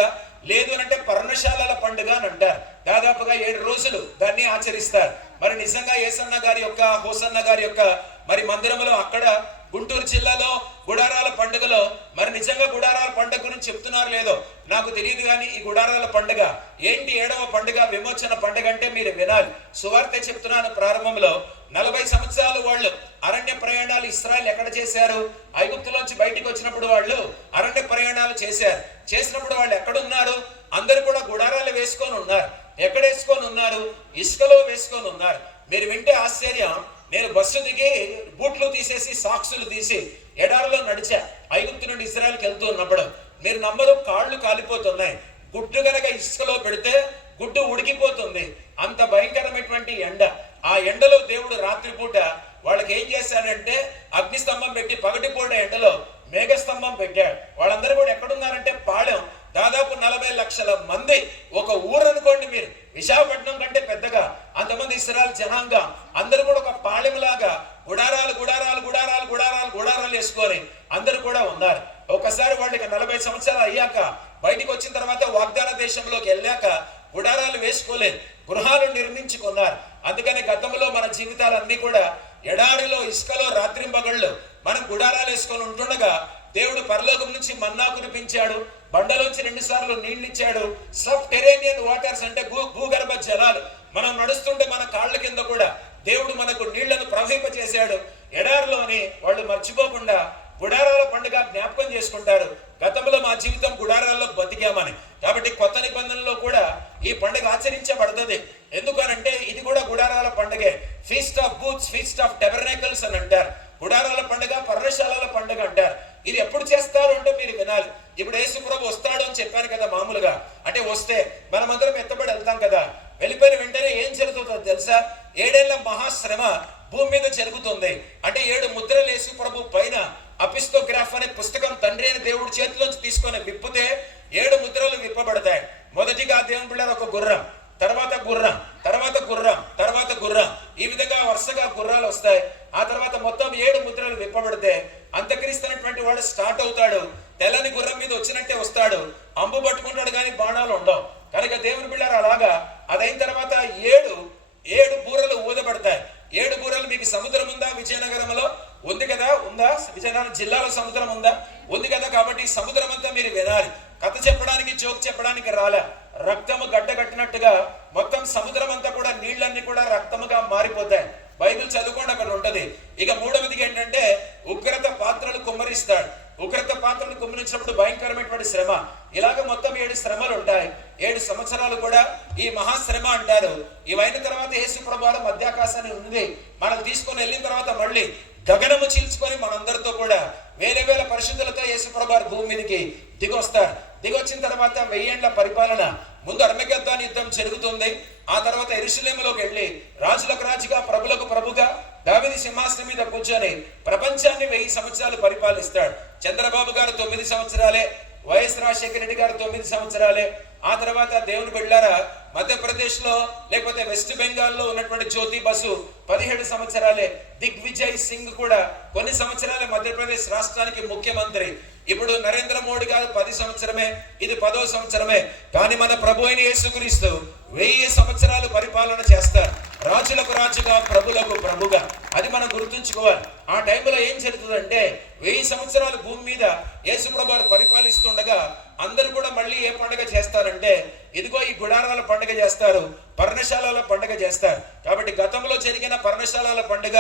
లేదు అంటే పర్ణశాలల పండుగ అని అంటారు. దాదాపుగా 7 రోజులు దాన్ని ఆచరిస్తారు. మరి నిజంగా ఏసన్న గారి యొక్క హోసన్న గారి యొక్క మరి మందిరంలో అక్కడ గుంటూరు జిల్లాలో గుడారాల పండుగలో మరి నిజంగా గుడారాల పండుగ గురించి చెప్తున్నారు లేదో నాకు తెలియదు, కానీ ఈ గుడారాల పండుగ ఏంటి 7వ పండుగ విమోచన పండుగ అంటే మీరు వినాలి. సువార్త చెప్తున్నాను. ప్రారంభంలో 40 సంవత్సరాలు వాళ్ళు అరణ్య ప్రయాణాలు ఇశ్రాయేల్ ఎక్కడ చేశారు? ఐగుప్తులోంచి బయటికి వచ్చినప్పుడు వాళ్ళు అరణ్య ప్రయాణాలు చేసినప్పుడు వాళ్ళు ఎక్కడున్నారు? అందరూ కూడా గుడారాలు వేసుకొని ఉన్నారు. ఎక్కడ వేసుకొని ఉన్నారు? ఇసుకలో వేసుకొని ఉన్నారు. మీరు వింటే ఆశ్చర్యం. నేను బస్సు దిగి బూట్లు తీసేసి సాక్సులు తీసి ఎడారిలో నడిచా ఐగుప్తు నుండి ఇశ్రాయేల్కి వెళ్తూ ఉన్నప్పుడు. మీరు నమ్మరు, కాళ్ళు కాలిపోతున్నాయి. గుడ్డు గనక ఇసుకలో పెడితే గుడ్డు ఉడికిపోతుంది. అంత భయంకరమైనటువంటి ఎండ. ఆ ఎండలో దేవుడు రాత్రిపూట వాళ్ళకి ఏం చేశాడంటే అగ్నిస్తంభం పెట్టి పగటిపూట ఎండలో మేఘస్తంభం పెట్టాడు. వాళ్ళందరూ కూడా ఎక్కడున్నారంటే పాళెం. దాదాపు 40 లక్షల మంది. ఒక ఊరు అనుకోండి మీరు, విశాఖపట్నం కంటే పెద్దగా అంతమంది ఇశ్రాయేల్ జనాంగం అందరూ కూడా ఒక పాళెంలాగా గుడారాలు గుడారాలు గుడారాలు గుడారాలు గుడారాలు వేసుకొని అందరూ కూడా ఉన్నారు. ఒకసారి వాళ్ళకి 40 సంవత్సరాలు అయ్యాక బయటికి వచ్చిన తర్వాత వాగ్దాన దేశంలోకి వెళ్ళాక గుడారాలు వేసుకోలేదు, గృహాలు నిర్మించుకున్నారు. అందుకని గతంలో మన జీవితాలన్నీ కూడా ఎడారిలో ఇసుకలో రాత్రింబగళ్ళు మనం గుడారాలు వేసుకొని ఉంటుండగా దేవుడు పరలోకం నుంచి మన్నా కురిపించాడు. బండలోంచి 2 సార్లు నీళ్లు ఇచ్చాడు. సబ్ టెరేనియన్ వాటర్స్ అంటే భూగర్భ జలాలు. మనం నడుస్తుంటే మన కాళ్ళ కింద కూడా దేవుడు మనకు నీళ్లను ప్రవహింపచేశాడు. ఎడారిలోని వాళ్ళు మర్చిపోకుండా గుడారాల పండుగ జ్ఞాపకం చేసుకుంటారు. గతంలో మా జీవితం గుడారాల్లో బతికామని. కాబట్టి కొత్త నిబంధనలో కూడా ఈ పండుగ ఆచరించబడుతుంది. ఎందుకనంటే ఇది కూడా గుడారాల పండుగే. Feast of booths, feast of tabernacles అని అంటారు. గుడారాల పండుగ, పర్ణశాలల పండుగ అంటారు. ఇది ఎప్పుడు చేస్తారు అంటే మీరు వినాలి. ఇప్పుడు యేసు ప్రభు వస్తాడు అని చెప్పాను కదా. మామూలుగా అంటే వస్తే మనమందరం ఎత్తబడి వెళ్తాం కదా. వెళ్ళిపోయిన వెంటనే ఏం జరుగుతుందో తెలుసా? 7 ఏళ్ల మహాశ్రమ భూమి మీద జరుగుతుంది. అంటే 7 ముద్రలు యేసు ప్రభు పైన అపిస్తోగ్రాఫ్ అనే పుస్తకం తండ్రి అయిన దేవుడి చేతిలోంచి తీసుకొని విప్పితే 7 ముద్రలు విప్పబడతాయి. మొదటిగా దేవుని బిడ్డలు ఒక గుర్రం, తర్వాత గుర్రం, తర్వాత గుర్రం, తర్వాత గుర్రం, ఈ విధంగా వరుసగా గుర్రాలు వస్తాయి. ఆ తర్వాత మొత్తం 7 ముద్రలు విప్పబడితే అంత్యక్రీస్తు అనేటువంటి వాడు స్టార్ట్ అవుతాడు. తెల్లని గుర్రం మీద వచ్చినట్టే వస్తాడు. అంబు పట్టుకుంటాడు కానీ బాణాలు ఉండవు. కనుక దేవుని బిడ్డలు అలాగా అదైన తర్వాత 7 బూరలు ఊదబడతాయి. 7 బూరలు. మీకు సముద్రం ఉందా? విజయనగరంలో ఉంది కదా. ఉందా? విజయనగరం జిల్లాలో సముద్రం ఉందా? ఉంది కదా. కాబట్టి సముద్రం అంతా మీరు వినాలి. కథ చెప్పడానికి, జోక్ చెప్పడానికి రాలే. రక్తము గడ్డ కట్టినట్టుగా మొత్తం సముద్రం అంతా కూడా నీళ్ళన్నీ కూడా రక్తముగా మారిపోతాయి. బైబిల్ చదువుకోండి, అక్కడ ఉంటది. ఇక 3వది ఏంటంటే ఉగ్రత పాత్రలు కుమ్మరిస్తాడు. ఉగ్రత పాత్రలు కుమ్మరించినప్పుడు భయంకరమైనటువంటి శ్రమ. ఇలాగ మొత్తం 7 శ్రమలు ఉంటాయి. 7 సంవత్సరాలు కూడా ఈ మహాశ్రమ అంటారు. ఇవైన తర్వాత యేసు ప్రభువారు మధ్యాకాశాన్ని ఉంది మనకు తీసుకొని వెళ్ళిన తర్వాత మళ్ళీ గగనము చీల్చుకొని మనందరితో కూడా వేల పరిశుద్ధులతో యేసు ప్రభువారు భూమి మీదకి దిగొస్తారు. దిగొచ్చిన తర్వాత 1000 ఏళ్ల పరిపాలన. ముందు అర్మగెద్దోను యుద్ధం జరుగుతుంది. ఆ తర్వాత యెరూషలేములోకి వెళ్ళి రాజులకు రాజుగా, ప్రభులకు ప్రభుగా దావీదు సింహాసనం మీద కూర్చొని ప్రపంచాన్ని 1000 సంవత్సరాలు పరిపాలిస్తాడు. చంద్రబాబు గారు 9 సంవత్సరాలే, వైఎస్ రాజశేఖర రెడ్డి గారు 9 సంవత్సరాలే. ఆ తర్వాత దేవుని బిడ్డలారా మధ్యప్రదేశ్ లో లేకపోతే వెస్ట్ బెంగాల్లో ఉన్నటువంటి జ్యోతి బసు 17 సంవత్సరాలే. దిగ్విజయ్ సింగ్ కూడా కొన్ని సంవత్సరాలే మధ్యప్రదేశ్ రాష్ట్రానికి ముఖ్యమంత్రి. ఇప్పుడు నరేంద్ర మోడీ గారు 10 సంవత్సరమే, ఇది 10వ సంవత్సరమే. కానీ మన ప్రభు అయిన యేసుక్రీస్తు 1000 సంవత్సరాలు పరిపాలన చేస్తారు. రాజులకు రాజుగా, ప్రభులకు ప్రభుగా. అది మనం గుర్తుంచుకోవాలి. ఆ టైంలో ఏం జరుగుతుందంటే 1000 సంవత్సరాలు భూమి మీద యేసు ప్రభువారు పరిపాలిస్తుండగా అందరూ కూడా మళ్ళీ ఏ పండుగ చేస్తారంటే ఇదిగో ఈ గుడారాల పండుగ చేస్తారు, పర్ణశాలల పండుగ చేస్తారు. కాబట్టి గతంలో జరిగిన పర్ణశాలల పండుగ,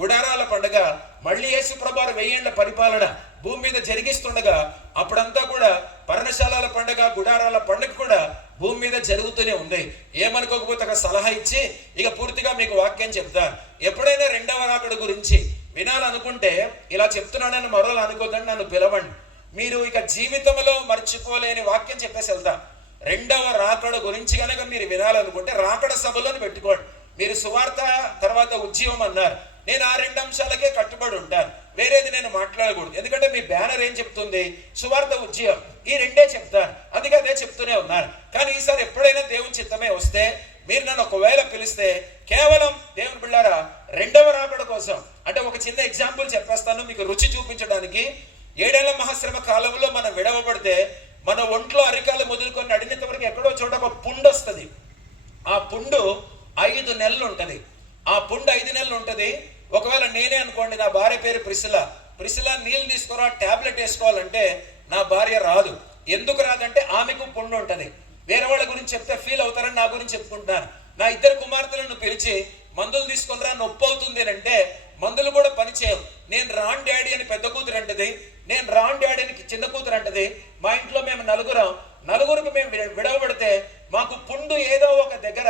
గుడారాల పండుగ మళ్ళీ యేసు ప్రభువారు 1000 ఏళ్ల పరిపాలన భూమి మీద జరిగిస్తుండగా అప్పుడంతా కూడా పర్ణశాలల పండుగ, గుడారాల పండుగ కూడా భూమి మీద జరుగుతూనే ఉంది. ఏమనుకోకపోతే ఒక సలహా ఇచ్చి ఇక పూర్తిగా మీకు వాక్యం చెప్తాను. ఎప్పుడైనా 2వ రాకడ గురించి వినాలనుకుంటే ఇలా చెప్తున్నానని మరోలా అనుకోద్దని నన్ను పిలవండి. మీరు ఇక జీవితంలో మర్చిపోలేని వాక్యం చెప్పేసి వెళ్తా. 2వ రాకడ గురించి కనుక మీరు వినాలనుకుంటే రాకడ సభలోని పెట్టుకోండి. మీరు సువార్త తర్వాత ఉద్యమం అన్నారు. నేను ఆ 2 అంశాలకే కట్టుబడి ఉంటాను. వేరేది నేను మాట్లాడకూడదు. ఎందుకంటే మీ బ్యానర్ ఏం చెప్తుంది? సువార్త ఉద్యమం. ఈ రెండే చెప్తాను, అందుకే అదే చెప్తూనే ఉన్నాను. కానీ ఈసారి ఎప్పుడైనా దేవుని చిత్తమే వస్తే మీరు నన్ను ఒకవేళ పిలిస్తే కేవలం దేవుని బిళ్ళారా రెండవ రాకడ కోసం, అంటే ఒక చిన్న ఎగ్జాంపుల్ చెప్పేస్తాను మీకు రుచి చూపించడానికి. 7 ఏళ్ల మహాశ్రమ కాలంలో మనం విడవబడితే మన ఒంట్లో అరికాలు మొదలుకొని నడినంత వరకు ఎక్కడో చోట ఒక పుండు వస్తుంది. ఆ పుండు 5 నెలలు ఉంటుంది. ఆ పుండు 5 నెలలు ఉంటుంది. ఒకవేళ నేనే అనుకోండి, నా భార్య పేరు ప్రిసిలా నీళ్ళు తీసుకురా టాబ్లెట్ వేసుకోవాలంటే నా భార్య రాదు. ఎందుకు రాదంటే ఆమెకు పుండు ఉంటుంది. వేరే వాళ్ళ గురించి చెప్తే ఫీల్ అవుతారని నా గురించి చెప్పుకుంటున్నాను. నా 2 కుమార్తెలను పిలిచి మందులు తీసుకునిరా నొప్పి అవుతుంది అంటే మందులు కూడా పనిచేయవు. నేను రాన్ డాడీ అని పెద్ద కూతురు అంటది, నేను రాన్ డాడీ అని చిన్న కూతురు అంటది. మా ఇంట్లో మేము నలుగురికి మేము విడవబడితే మాకు పుండు ఏదో ఒక దగ్గర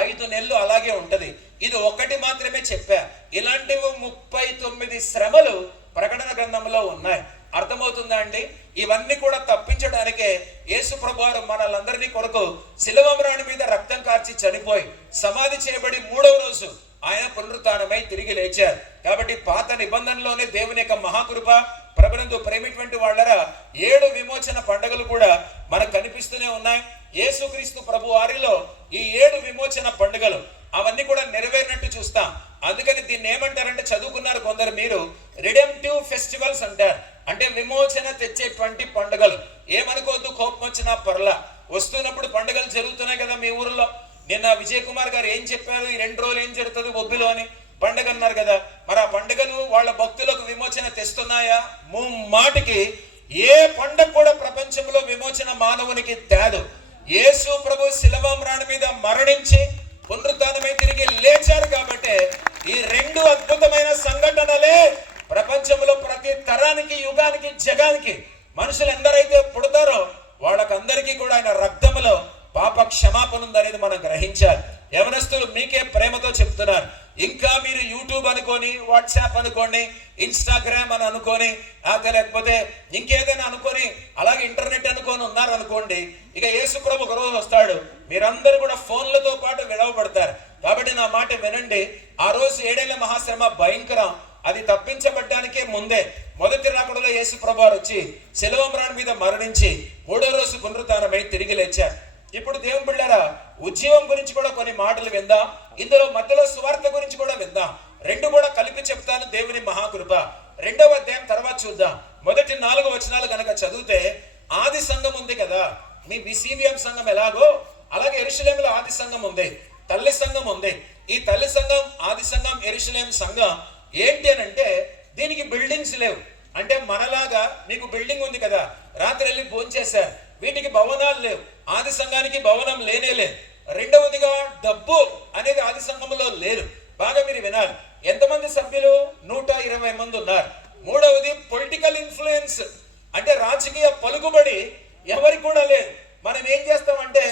5 నెలలు అలాగే ఉంటది. ఇది ఒకటి మాత్రమే చెప్పా. ఇలాంటివి 39 శ్రమలు ప్రకటన గ్రంథంలో ఉన్నాయి. అర్థమవుతుందా అండి? ఇవన్నీ కూడా తప్పించడానికే యేసు ప్రభువారు మనలందరినీ కొరకు శిలువ మ్రాణి మీద రక్తం కార్చి చనిపోయి సమాధి చేయబడి 3వ రోజు ఆయన పునరుత్థానమై తిరిగి లేచారు. కాబట్టి పాత నిబంధనలోనే దేవుని యొక్క మహాకృప ప్రభునందు ప్రేమిటువంటి వాళ్ళరా 7 విమోచన పండుగలు కూడా మనకు కనిపిస్తూనే ఉన్నాయి. యేసుక్రీస్తు ప్రభు వారిలో ఈ 7 విమోచన పండుగలు అవన్నీ కూడా నెరవేరినట్టు చూస్తాం. అందుకని దీన్ని ఏమంటారంటే, చదువుకున్నారు కొందరు మీరు, రిడెంప్టివ్ ఫెస్టివల్స్ అంటారు. అంటే విమోచన తెచ్చేటువంటి పండుగలు. ఏమనుకోవద్దు, కోపం వచ్చినా పర్లా. వస్తున్నప్పుడు పండుగలు జరుగుతున్నాయి కదా మీ ఊర్లో. నిన్న విజయ్ కుమార్ గారు ఏం చెప్పారు? ఈ 2 రోజులు ఏం జరుగుతుంది ఒబ్బిలో అని పండుగ అన్నారు కదా. మరి ఆ పండుగలు వాళ్ళ భక్తులకు విమోచన తెస్తున్నాయా? మాటికి ఏ పండుగ కూడా ప్రపంచంలో విమోచన మానవునికి తేదు. యేసు ప్రభు శిలువ మ్రాణి మీద మరణించి పునరుత్థానమై తిరిగి లేచారు. కాబట్టి ఈ 2 అద్భుతమైన సంఘటనలే ప్రపంచంలో ప్రతి తరానికి, యుగానికి, జగానికి మనుషులు ఎందరైతే పుడతారో వాళ్ళకందరికీ కూడా ఆయన రక్తములో పాప క్షమాపణ ఉందనేది మనం గ్రహించాలి. యవనస్తులు మీకే ప్రేమతో చెప్తున్నారు. ఇంకా మీరు యూట్యూబ్ అనుకొని, వాట్సాప్ అనుకోండి, ఇన్స్టాగ్రామ్ అని అనుకొని, లేకపోతే ఇంకేదైనా అనుకొని అలాగే ఇంటర్నెట్ అనుకొని ఉన్నారనుకోండి, ఇక యేసు ప్రభు ఒక రోజు వస్తాడు, మీరందరూ కూడా ఫోన్లతో పాటు విడవబడతారు. కాబట్టి నా మాట వినండి. ఆ రోజు 7 ఏళ్ల మహాశ్రమ భయంకరం. అది తప్పించబడ్డానికే ముందే మొదటి రాకడలో యేసు ప్రభు వచ్చి శిలువ మ్రాణి మీద మరణించి 3వ రోజు పునరుత్థానమై తిరిగి లేచారు. ఇప్పుడు దేవుని బిడ్డలారా ఉద్యమం గురించి కూడా కొన్ని మాటలు విందాం. ఇందులో మధ్యలో సువార్త గురించి కూడా విందాం. 2 కూడా కలిపి చెప్తాను, దేవుని మహాకృప. 2వ అధ్యాయం తర్వాత చూద్దాం. మొదటి 4 వచనాలు కనుక చదివితే, ఆది సంఘం ఉంది కదా, మీ BCBM సంఘం ఎలాగో అలాగే యెరూషలేములో ఆది సంఘం ఉంది, తల్లి సంఘం ఉంది. ఈ తల్లి సంఘం, ఆది సంఘం, యెరూషలేం సంఘం ఏంటి అని అంటే, దీనికి బిల్డింగ్స్ లేవు. అంటే మనలాగా మీకు బిల్డింగ్ ఉంది కదా, రాత్రి వెళ్ళి భోంచేశారు, వీటికి భవనాలు లేవు. ఆది సంఘానికి భవనం లేనే లేదు. రెండవదిగా డబ్బు అనేది ఆది సంఘంలో లేదు. బాగా మీరు వినాలి. ఎంతమంది సభ్యులు? 120 మంది ఉన్నారు. మూడవది పొలిటికల్ ఇన్ఫ్లుయెన్స్, అంటే రాజకీయ పలుకుబడి ఎవరికి కూడా లేదు. మనం ఏం చేస్తామంటే,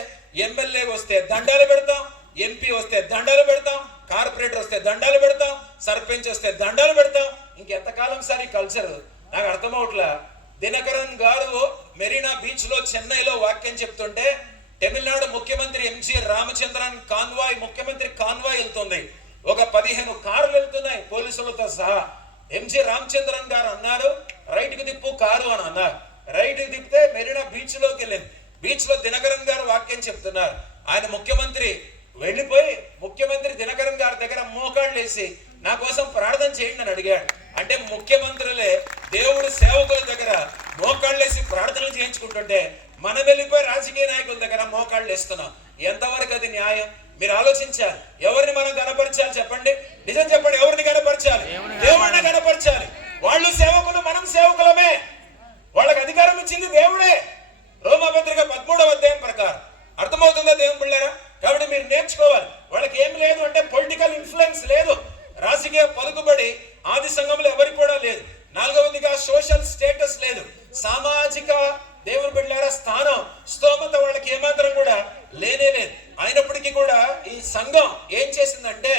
ఎమ్మెల్యే వస్తే దండాలు పెడతాం, ఎంపీ వస్తే దండాలు పెడతాం, కార్పొరేటర్ వస్తే దండాలు పెడతాం, సర్పంచ్ వస్తే దండాలు పెడతాం. ఇంకెంతకాలం సార్ ఈ కల్చర్? నాకు అర్థమవట్లా. దినకరన్ గారు మెరీనా బీచ్ లో చెన్నైలో వాక్యం చెప్తుంటే, తమిళనాడు ముఖ్యమంత్రి ఎంజి రామచంద్రన్ కాన్వాయ్, ముఖ్యమంత్రి కాన్వాయ్ వెళ్తుంది. ఒక 15 కార్లు వెళ్తున్నాయి పోలీసులతో సహా. ఎంజి రామచంద్రన్ గారు అన్నారు, రైట్ కి తిప్పు కారు అని అన్నారు. రైట్ కి తిప్పితే మెరీనా బీచ్ లోకి వెళ్ళింది. బీచ్ లో దినకరన్ గారు వాక్యం చెప్తున్నారు. ఆయన ముఖ్యమంత్రి వెళ్ళిపోయి ముఖ్యమంత్రి దినకరన్ గారి దగ్గర మోకాళ్ళు వేసి నా కోసం ప్రార్థన చేయండి అని అడిగాడు. అంటే ముఖ్యమంత్రులే దేవుడు సేవకుల దగ్గర మోకాళ్ళేసి ప్రార్థనలు చేయించుకుంటుంటే మనం వెళ్ళిపోయి రాజకీయ నాయకుల దగ్గర మోకాళ్ళు వేస్తున్నాం. ఎంతవరకు అది న్యాయం? మీరు ఆలోచించాలి. ఎవరిని మనం గణపరచాలి చెప్పండి? నిజం చెప్పండి, ఎవరిని గణపరచాలి? దేవుడిని గణపరచాలి. వాళ్ళు సేవకులు, మనం సేవకులమే. వాళ్ళకి అధికారం ఇచ్చింది దేవుడే. రోమాపత్రిక 13వ అధ్యాయం ప్రకారం. అర్థమవుతుందా దేవుని బిడ్డలారా? కాబట్టి మీరు నేర్చుకోవాలి. వాళ్ళకి ఏం లేదు అంటే పొలిటికల్ ఇన్ఫ్లుయెన్స్ లేదు, రాజకీయ పలుకుబడి ఆది సంఘంలో ఎవరికి కూడా లేదు. 4వదిగా సోషల్ స్టేటస్ లేదు, సామాజిక దేవుని బిడ్డలారా స్థానం, స్తోమత వాళ్ళకి ఏమాత్రం కూడా లేనే లేదు. అయినప్పటికీ కూడా ఈ సంఘం ఏం చేసిందంటే,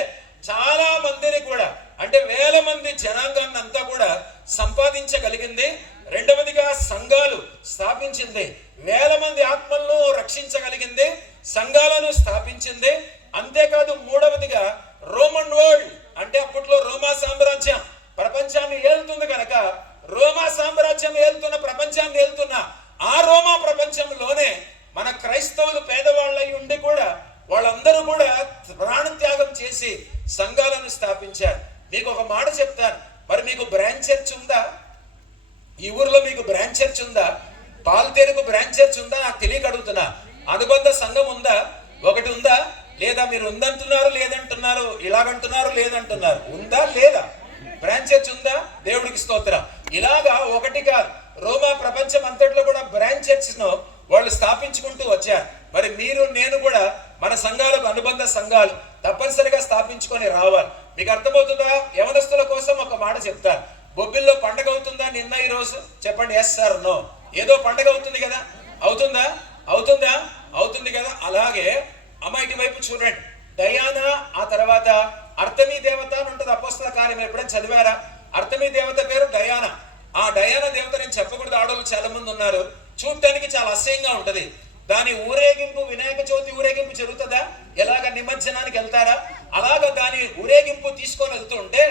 చాలా మందిని కూడా, అంటే వేల మంది జనాంగాన్ని అంతా కూడా సంపాదించగలిగింది. రెండవదిగా సంఘాలు స్థాపించింది. వేల మంది ఆత్మలను రక్షించగలిగింది, సంఘాలను స్థాపించింది. అంతేకాదు మూడవదిగా రోమన్ వరల్డ్, అంటే అప్పట్లో రోమా సామ్రాజ్యం ప్రపంచాన్ని ఏలుతుంది కనుక అనుబంధ సంఘం ఉందా? ఒకటి ఉందా లేదా? మీరు ఉందంటున్నారు లేదంటున్నారు, ఇలాగంటున్నారు లేదంటున్నారు. ఉందా లేదా? బ్రాంచ్ చర్చ్ ఉందా? దేవుడికి స్తోత్రం. ఇలాగా ఒకటి కాదు, రోమా ప్రపంచం అంతట్లో కూడా బ్రాంచ్ చర్చ్ ను వాళ్ళు స్థాపించుకుంటూ వచ్చారు. మరి మీరు నేను కూడా మన సంఘాలకు అనుబంధ సంఘాలు తప్పనిసరిగా స్థాపించుకొని రావాలి. మీకు అర్థమవుతుందా? యవనస్తుల కోసం ఒక మాట చెప్తారు. బొబ్బిల్లో పండగ అవుతుందా నిన్న ఈ రోజు? చెప్పండి, ఎస్ సార్ నో. ఏదో పండగ అవుతుంది కదా, అవుతుందా? అవుతుందా? అవుతుంది కదా. అలాగే అమ్మ ఇటువైపు చూడండి, డయానా, ఆ తర్వాత అర్తమీ దేవత అని ఉంటుంది అపోస్తల కార్యం. ఎప్పుడైనా చదివారా? అర్తమీ దేవత పేరు డయానా. ఆ డయానా దేవత నేను చెప్పకూడదు, ఆడవాళ్ళు చాలా మంది ఉన్నారు, చూడటానికి చాలా అసహ్యంగా ఉంటది. దాని ఊరేగింపు, వినాయక చవితి ఊరేగింపు జరుగుతుందా? ఎలాగ నిమజ్జనానికి వెళ్తారా? అలాగ దాని ఊరేగింపు తీసుకొని వెళ్తుంటే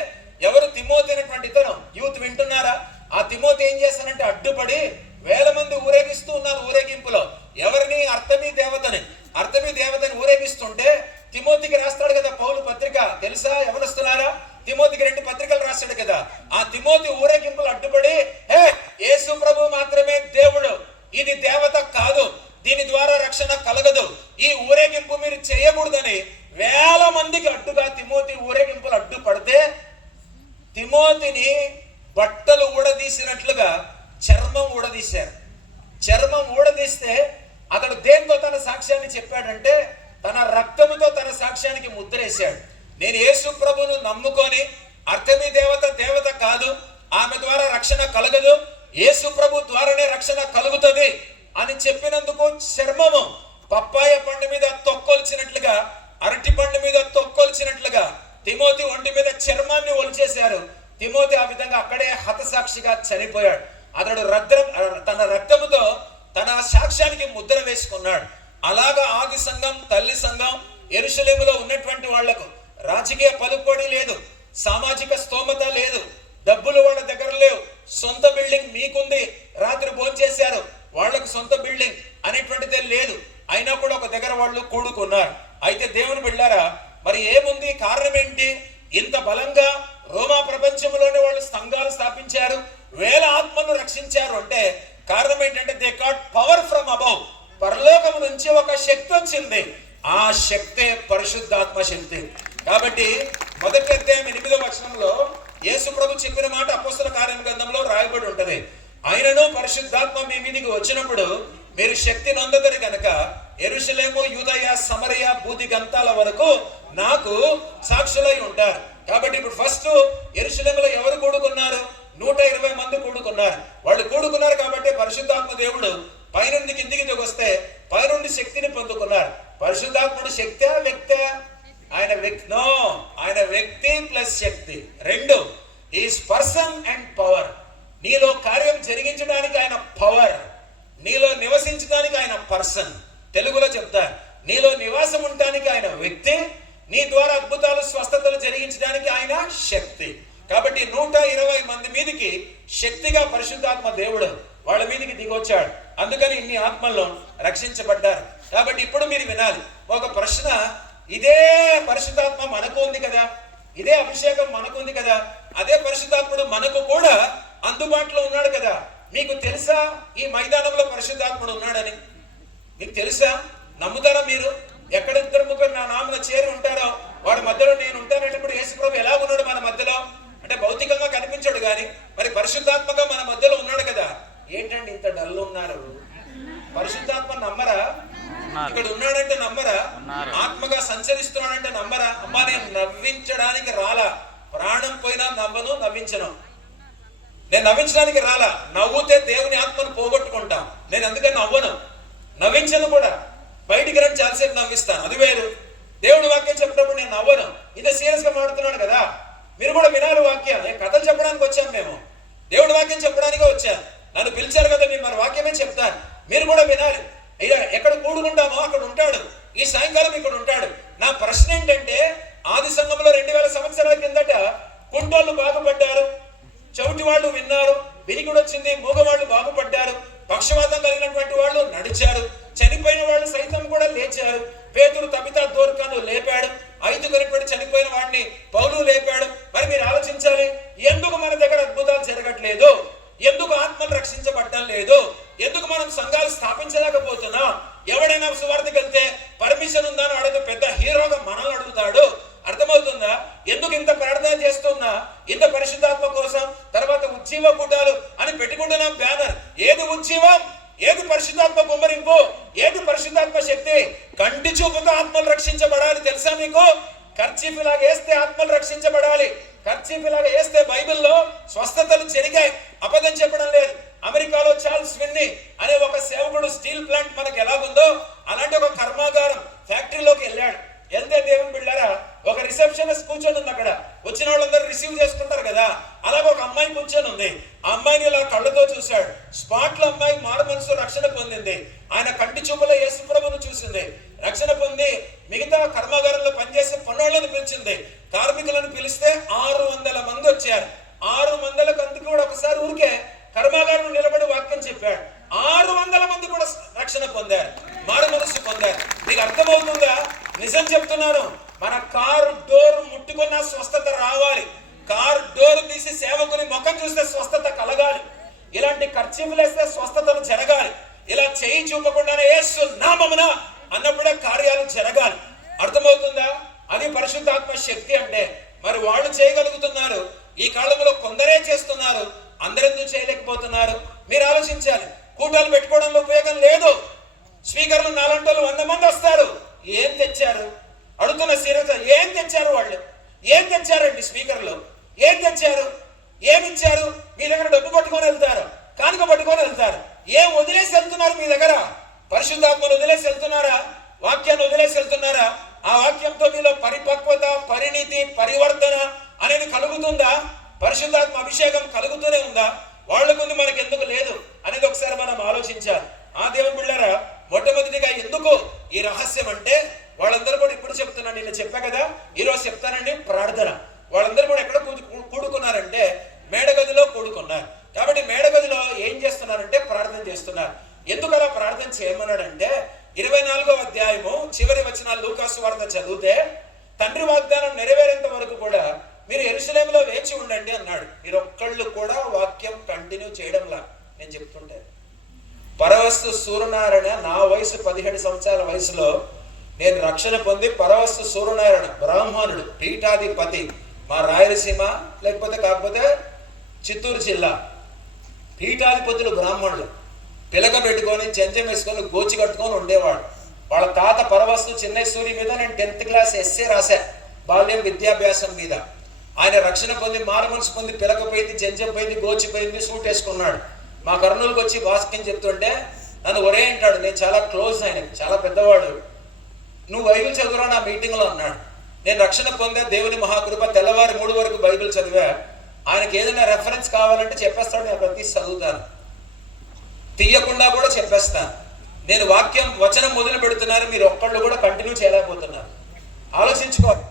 ఎవరు? తిమోతి అనేటువంటి ఇతను, యూత్ వింటున్నారా? ఆ తిమోతి ఏం చేస్తానంటే అడ్డుపడి వేల మంది ఊరేగిస్తూ ఉన్నారు ఊరేగింపులో. ఎవరిని? అర్తమీ దేవతని. అర్తమీ దేవతని ఊరేగిస్తుంటే తిమోతికి రాస్తాడు కదా పౌలు పత్రిక, తెలుసా? ఎవరొస్తున్నారా? తిమోతికి 2 పత్రికలు రాస్తాడు కదా. ఆ తిమోతి ఊరేగింపులు అడ్డుపడి, యేసు ప్రభు మాత్రమే దేవుడు, ఇది దేవత కాదు, దీని ద్వారా రక్షణ కలగదు, ఈ ఊరేగింపు మీరు చేయకూడదని వేల మందికి అడ్డుగా తిమోతి ఊరేగింపులు అడ్డుపడితే తిమోతిని బట్టలు ఊడదీసినట్లుగా చర్మం ఊడదీశారు. చర్మం ఊడదీస్తే అతడు దేంతో తన సాక్ష్యాన్ని చెప్పాడంటే తన రక్తముతో తన సాక్ష్యానికి ముద్రేశాడు. నేను యేసు ప్రభును నమ్ముకొని, అర్తమీ దేవత దేవత కాదు, ఆమె ద్వారా రక్షణ కలగదు, యేసు ప్రభు ద్వారానే రక్షణ కలుగుతుంది అని చెప్పినందుకు చర్మము పప్పాయ పండు మీద తొక్కొల్చినట్లుగా, అరటి పండు మీద తొక్కొల్చినట్లుగా తిమోతి ఒంటి మీద చర్మాన్ని ఒలిచేశారు. తిమోతి ఆ విధంగా అక్కడే హతసాక్షిగా చనిపోయాడు. అతడు తన రక్తముతో తన సాక్ష్యానికి ముద్ర వేసుకున్నాడు. అలాగా ఆది సంఘం, తల్లి సంఘం, యెరూషలేములో ఉన్నటువంటి వాళ్లకు రాజకీయ పలుకుబడి లేదు, సామాజిక స్తోమత లేదు, డబ్బులు వాళ్ళ దగ్గర లేవు, సొంత బిల్డింగ్ మీకుంది, రాత్రి భోంచేశారు, వాళ్లకు సొంత బిల్డింగ్ అనేటువంటిదే లేదు, అయినా కూడా ఒక దగ్గర వాళ్ళు కూడుకున్నారు. అయితే దేవుని బిడ్డారా, మరి ఏముంది? కారణం ఏంటి? ఇంత బలంగా రోమా ప్రపంచంలోనే వాళ్ళు సంఘాలు స్థాపించారు, వేల ఆత్మను రక్షించారు అంటే కారణం ఏంటంటే they got power from above. పరలోకము నుంచి ఒక శక్తి వచ్చింది, ఆ శక్తే పరిశుద్ధాత్మ శక్తి. కాబట్టి మొదటి అధ్యాయం 8వ వచనంలో యేసు ప్రభు చెప్పిన మాట అపోస్తల కార్యం గ్రంథంలో రాయబడి ఉంటది. ఆయనను పరిశుద్ధాత్మ మీ మీదికి వచ్చినప్పుడు మీరు శక్తి నొందదరు గనక యెరూషలేము, యూదయ, సమరయ, భూది గంతాల వరకు నాకు సాక్షులై ఉంటారు. కాబట్టి ఇప్పుడు ఫస్ట్ యెరూషలేములో ఎవరు కూడుకున్నారు? 120 మంది కూడుకున్నారు. వాళ్ళు కూడుకున్నారు కాబట్టి పరిశుద్ధాత్మ దేవుడు పైనుండి కిందికి దిగొస్తే పైనుండి శక్తిని పొందుకున్నారు. పరిశుద్ధాత్ముడు శక్తి వ్యక్తి? ఆయన వ్యక్తి ప్లస్ శక్తి, రెండు. Is person and power. నీలో కార్యం జరిగించడానికి ఆయన పవర్, నీలో నివసించడానికి ఆయన పర్సన్. తెలుగులో చెప్తారు, నీలో నివాసం ఉండడానికి ఆయన వ్యక్తి, నీ ద్వారా అద్భుతాలు, స్వస్థతలు జరిగించడానికి ఆయన శక్తి. కాబట్టి 120 మంది మీదికి శక్తిగా పరిశుద్ధాత్మ దేవుడు వాళ్ళ మీదికి దిగొచ్చాడు. అందుకని ఇన్ని ఆత్మల్లో రక్షించబడ్డారు. కాబట్టి ఇప్పుడు మీరు వినాలి ఒక ప్రశ్న. ఇదే పరిశుద్ధాత్మ మనకు ఉంది కదా, ఇదే అభిషేకం మనకు ఉంది కదా, అదే పరిశుద్ధాత్ముడు మనకు కూడా అందుబాటులో ఉన్నాడు కదా. మీకు తెలుసా ఈ మైదానంలో పరిశుద్ధాత్ముడు ఉన్నాడని? మీకు తెలుసా? నమ్ముతారా మీరు? ఎక్కడ 2-3 నా నామమున చేరి ఉంటారో వాడి మధ్యలో నేను ఉంటానంటే ఇప్పుడు యేసు ప్రభు ఎలా ఉన్నాడు మన మధ్యలో? అంటే భౌతికంగా కనిపించాడు కానీ మరి పరిశుద్ధాత్మగా మన మధ్యలో ఉన్నాడు కదా. ఏంటండి ఇంత డల్ ఉన్నారు? పరిశుద్ధాత్మ నమ్మరా? ఇక్కడ ఉన్నాడంటే నమ్మరా? ఆత్మగా సంచరిస్తున్నాడంటే నమ్మరా? అమ్మా నేను నవ్వించడానికి రాలా, ప్రాణం పోయినా నవ్వను, నవ్వించను. నేను నవ్వించడానికి రాలా, నవ్వుతే దేవుని ఆత్మను పోగొట్టుకుంటాం. నేను అందుకని నవ్వను, నవ్వించను కూడా. బయటికి రండి చాలాసేపు నవ్విస్తాను, అది వేరు. దేవుడి వాక్యం చెప్పినప్పుడు నేను నవ్వను. ఇదే సీరియస్ గా మాట్లాడుతున్నాను కదా. మీరు కూడా వినాలి వాక్యం. కథలు చెప్పడానికి వచ్చాను మేము, దేవుడి వాక్యం చెప్పడానికే వచ్చాను. నన్ను పిలిచారు కదా, మీరు మన వాక్యమే చెప్తాను, మీరు కూడా వినాలి. ఎక్కడ కూడుకుంటామో అక్కడ ఉంటాడు. ఈ సాయంకాలం ఇక్కడ ఉంటాడు. నా ప్రశ్న ఏంటంటే ఆది సంఘంలో 2000 సంవత్సరాల కిందట కుంటోళ్ళు బాగుపడ్డారు, చౌటి వాళ్ళు విన్నారు, వినికిడి వచ్చింది, మూగవాళ్ళు బాగుపడ్డారు, పక్షవాతం కలిగినటువంటి వాళ్ళు నడిచారు, చనిపోయిన వాళ్ళు సైతం కూడా లేచారు. పేతురు తబితా దోర్కాను లేపాడు, 5 కనిపెట్టి చనిపోయిన వాడిని పౌలు లేపాడు. మరి మీరు ఆలోచించాలి, ఎందుకు మన దగ్గర అద్భుతాలు జరగట్లేదు? ఎందుకు ఆత్మలు రక్షించబడ్డం లేదు? ఎందుకు మనం సంఘాలు స్థాపించలేకపోతున్నాం? ఎవడైనా సువార్తకి వెళ్తే పర్మిషన్ ఉందా అని అడుగుతూ పెద్ద హీరోగా మనల్ని అడుగుతాడు. అర్థమవుతుందా? ఎందుకు ఇంత ప్రార్థన చేస్తున్నా, ఇంత పరిశుద్ధాత్మ కోసం, తర్వాత ఉజ్జీవ కూటాలు అని పెట్టుకుంటున్నాం బ్యానర్. ఏది ఉజ్జీవం, ఏది పరిశుద్ధాత్మ కుమ్మరింపు, ఏది పరిశుద్ధాత్మ శక్తి? కంటి చూపుతో ఆత్మలు రక్షించబడాలి. తెలుసా మీకు? కర్చీఫ్ ఇలాగ వేస్తే ఆత్మలు రక్షించబడాలి. కర్చీఫ్ ఇలాగ వేస్తే బైబిల్లో స్వస్థతలు జరిగాయి. అబద్ధం చెప్పడం లేదు. అమెరికాలో చార్ల్స్ విన్నీ అనే ఒక సేవకుడు స్టీల్ ప్లాంట్ మనకు ఎలాగుందో అలాంటి ఒక కర్మాగారం ఫ్యాక్టరీలోకి వెళ్ళాడు. వెళ్తే దేవుని బిడ్డారా, ఒక రిసెప్షనిస్ట్ కూర్చొని ఉంది అక్కడ. వచ్చిన వాళ్ళందరూ రిసీవ్ చేసుకుంటారు కదా, అలాగే ఒక అమ్మాయి కూర్చొని ఉంది. ఆ అమ్మాయిని ఇలా కళ్ళతో చూశాడు. స్పాట్ లో అమ్మాయి మారు మనసు రక్షణ పొందింది. ఆయన కంటి చూపులో యేసు ప్రభువును చూసింది, రక్షణ పొంది మిగతా కర్మాగారంలో పనిచేసే పనులను పిలిచింది. కార్మికులను పిలిస్తే 600 మంది వచ్చారు. 600 మందికి కూడా ఒకసారి ఊరికే కర్మాగారం నిలబడి వాక్యం చెప్పాడు. 600 మంది కూడా రక్షణ పొందారు, మారు మనసు పొందారు. మీకు అర్థమవుతుందా? నిజం చెప్తున్నాను, మన కారు డోర్ ముట్టుకున్న స్వస్థత రావాలి. కారు డోర్ తీసి సేవకుని ముఖం చూస్తే స్వస్థత కలగాలి. ఇలాంటి ఖర్చులు వేస్తే స్వస్థతలు జరగాలి. ఇలా చేయి చూపకుండానే యేసు నామమున అన్నప్పుడే కార్యాలు జరగాలి. అర్థమవుతుందా? అది పరిశుద్ధాత్మ శక్తి అంటే. మరి వాళ్ళు చేయగలుగుతున్నారు, ఈ కాలంలో కొందరే చేస్తున్నారు, అందరెందుకు చేయలేకపోతున్నారు? మీరు ఆలోచించాలి. కూటాలు పెట్టుకోవడంలో ఉపయోగం లేదు. స్పీకర్లు 400 మంది వస్తారు. ఏం తెచ్చారు? అడుగుతున్న సీరియస్, ఏం తెచ్చారు? వాళ్ళు ఏం తెచ్చారండి? స్పీకర్లు ఏం తెచ్చారు? ఏమిచ్చారు? మీ దగ్గర డబ్బు పట్టుకొని వెళ్తారు, కానుక పట్టుకొని వెళ్తారు. ఏం వదిలేసి వెళ్తున్నారు? మీ దగ్గర పరిశుద్ధాత్మను వదిలేసి వెళ్తున్నారా? వాక్యాన్ని వదిలేసి వెళ్తున్నారా? ఆ వాక్యంతో మీలో పరిపక్వత, పరిణితి, పరివర్తన అనేది కలుగుతుందా? పరిశుద్ధాత్మ అభిషేకం కలుగుతూనే ఉందా? వాళ్ళకుంది, మనకి ఎందుకు లేదు అనేది ఒకసారి మనం ఆలోచించాలి. ఆ దేవుని బిడ్డలారా, మొట్టమొదటిగా ఎందుకు ఈ రహస్యం అంటే, వాళ్ళందరూ కూడా ఇప్పుడు చెప్తున్నాను, నేను చెప్పా కదా, ఈరోజు చెప్తానండి. ప్రార్థన. వాళ్ళందరూ కూడా ఎక్కడ కూడుకున్నారంటే మేడగదిలో కూడుకున్నారు. కాబట్టి మేడగదిలో ఏం చేస్తున్నారంటే ప్రార్థన చేస్తున్నారు. ఎందుకు అలా ప్రార్థన చేయమన్నాడంటే 24వ అధ్యాయము చివరి వచనాలు లూకాసు వార్త చదివితే, తండ్రి వాగ్దానం నెరవేరేంత వరకు కూడా మీరు యెరూషలేములో వేచి ఉండండి అన్నాడు. మీరు ఒక్కళ్ళు కూడా వాక్యం కంటిన్యూ చేయడంలా. నేను చెప్తుంటే పరవస్తు సూర్యనారాయణ, నా వయసు 17 సంవత్సరాల వయసులో నేను రక్షణ పొంది, పరవస్తు సూర్యనారాయణ బ్రాహ్మణుడు, పీఠాధిపతి, మా రాయలసీమ లేకపోతే కాకపోతే చిత్తూరు జిల్లా పీఠాధిపతులు బ్రాహ్మణులు పిలక పెట్టుకొని చెంచం వేసుకొని గోచి కట్టుకొని ఉండేవాడు. వాళ్ళ తాత పరవస్తు చిన్నసూరి మీద నేను 10th క్లాస్ ఎస్సే రాశా, బాల్యం విద్యాభ్యాసం మీద. ఆయన రక్షణ పొంది, మారు మనసు పొంది, పిలకపోయింది, చెంచం పోయింది, గోచిపోయింది, సూట్ వేసుకున్నాడు. మా కర్నూలుకి వచ్చి వాక్యం చెప్తుంటే నన్ను ఒరే అంటాడు. నేను చాలా క్లోజ్, ఆయనకి చాలా పెద్దవాడు. నువ్వు బైబిల్ చదువురా నా మీటింగ్లో అన్నాడు. నేను రక్షణ పొందా, దేవుని మహాకృప, తెల్లవారి 3 వరకు బైబిల్ చదివా. ఆయనకి ఏదైనా రెఫరెన్స్ కావాలంటే చెప్పేస్తాడు, నేను ప్రతి చదువుతాను, తీయకుండా కూడా చెప్పేస్తాను. నేను వాక్యం వచనం మొదలు పెడుతున్నారు, మీరు ఒక్కళ్ళు కూడా కంటిన్యూ చేయలేకపోతున్నారు. ఆలోచించుకోవాలి.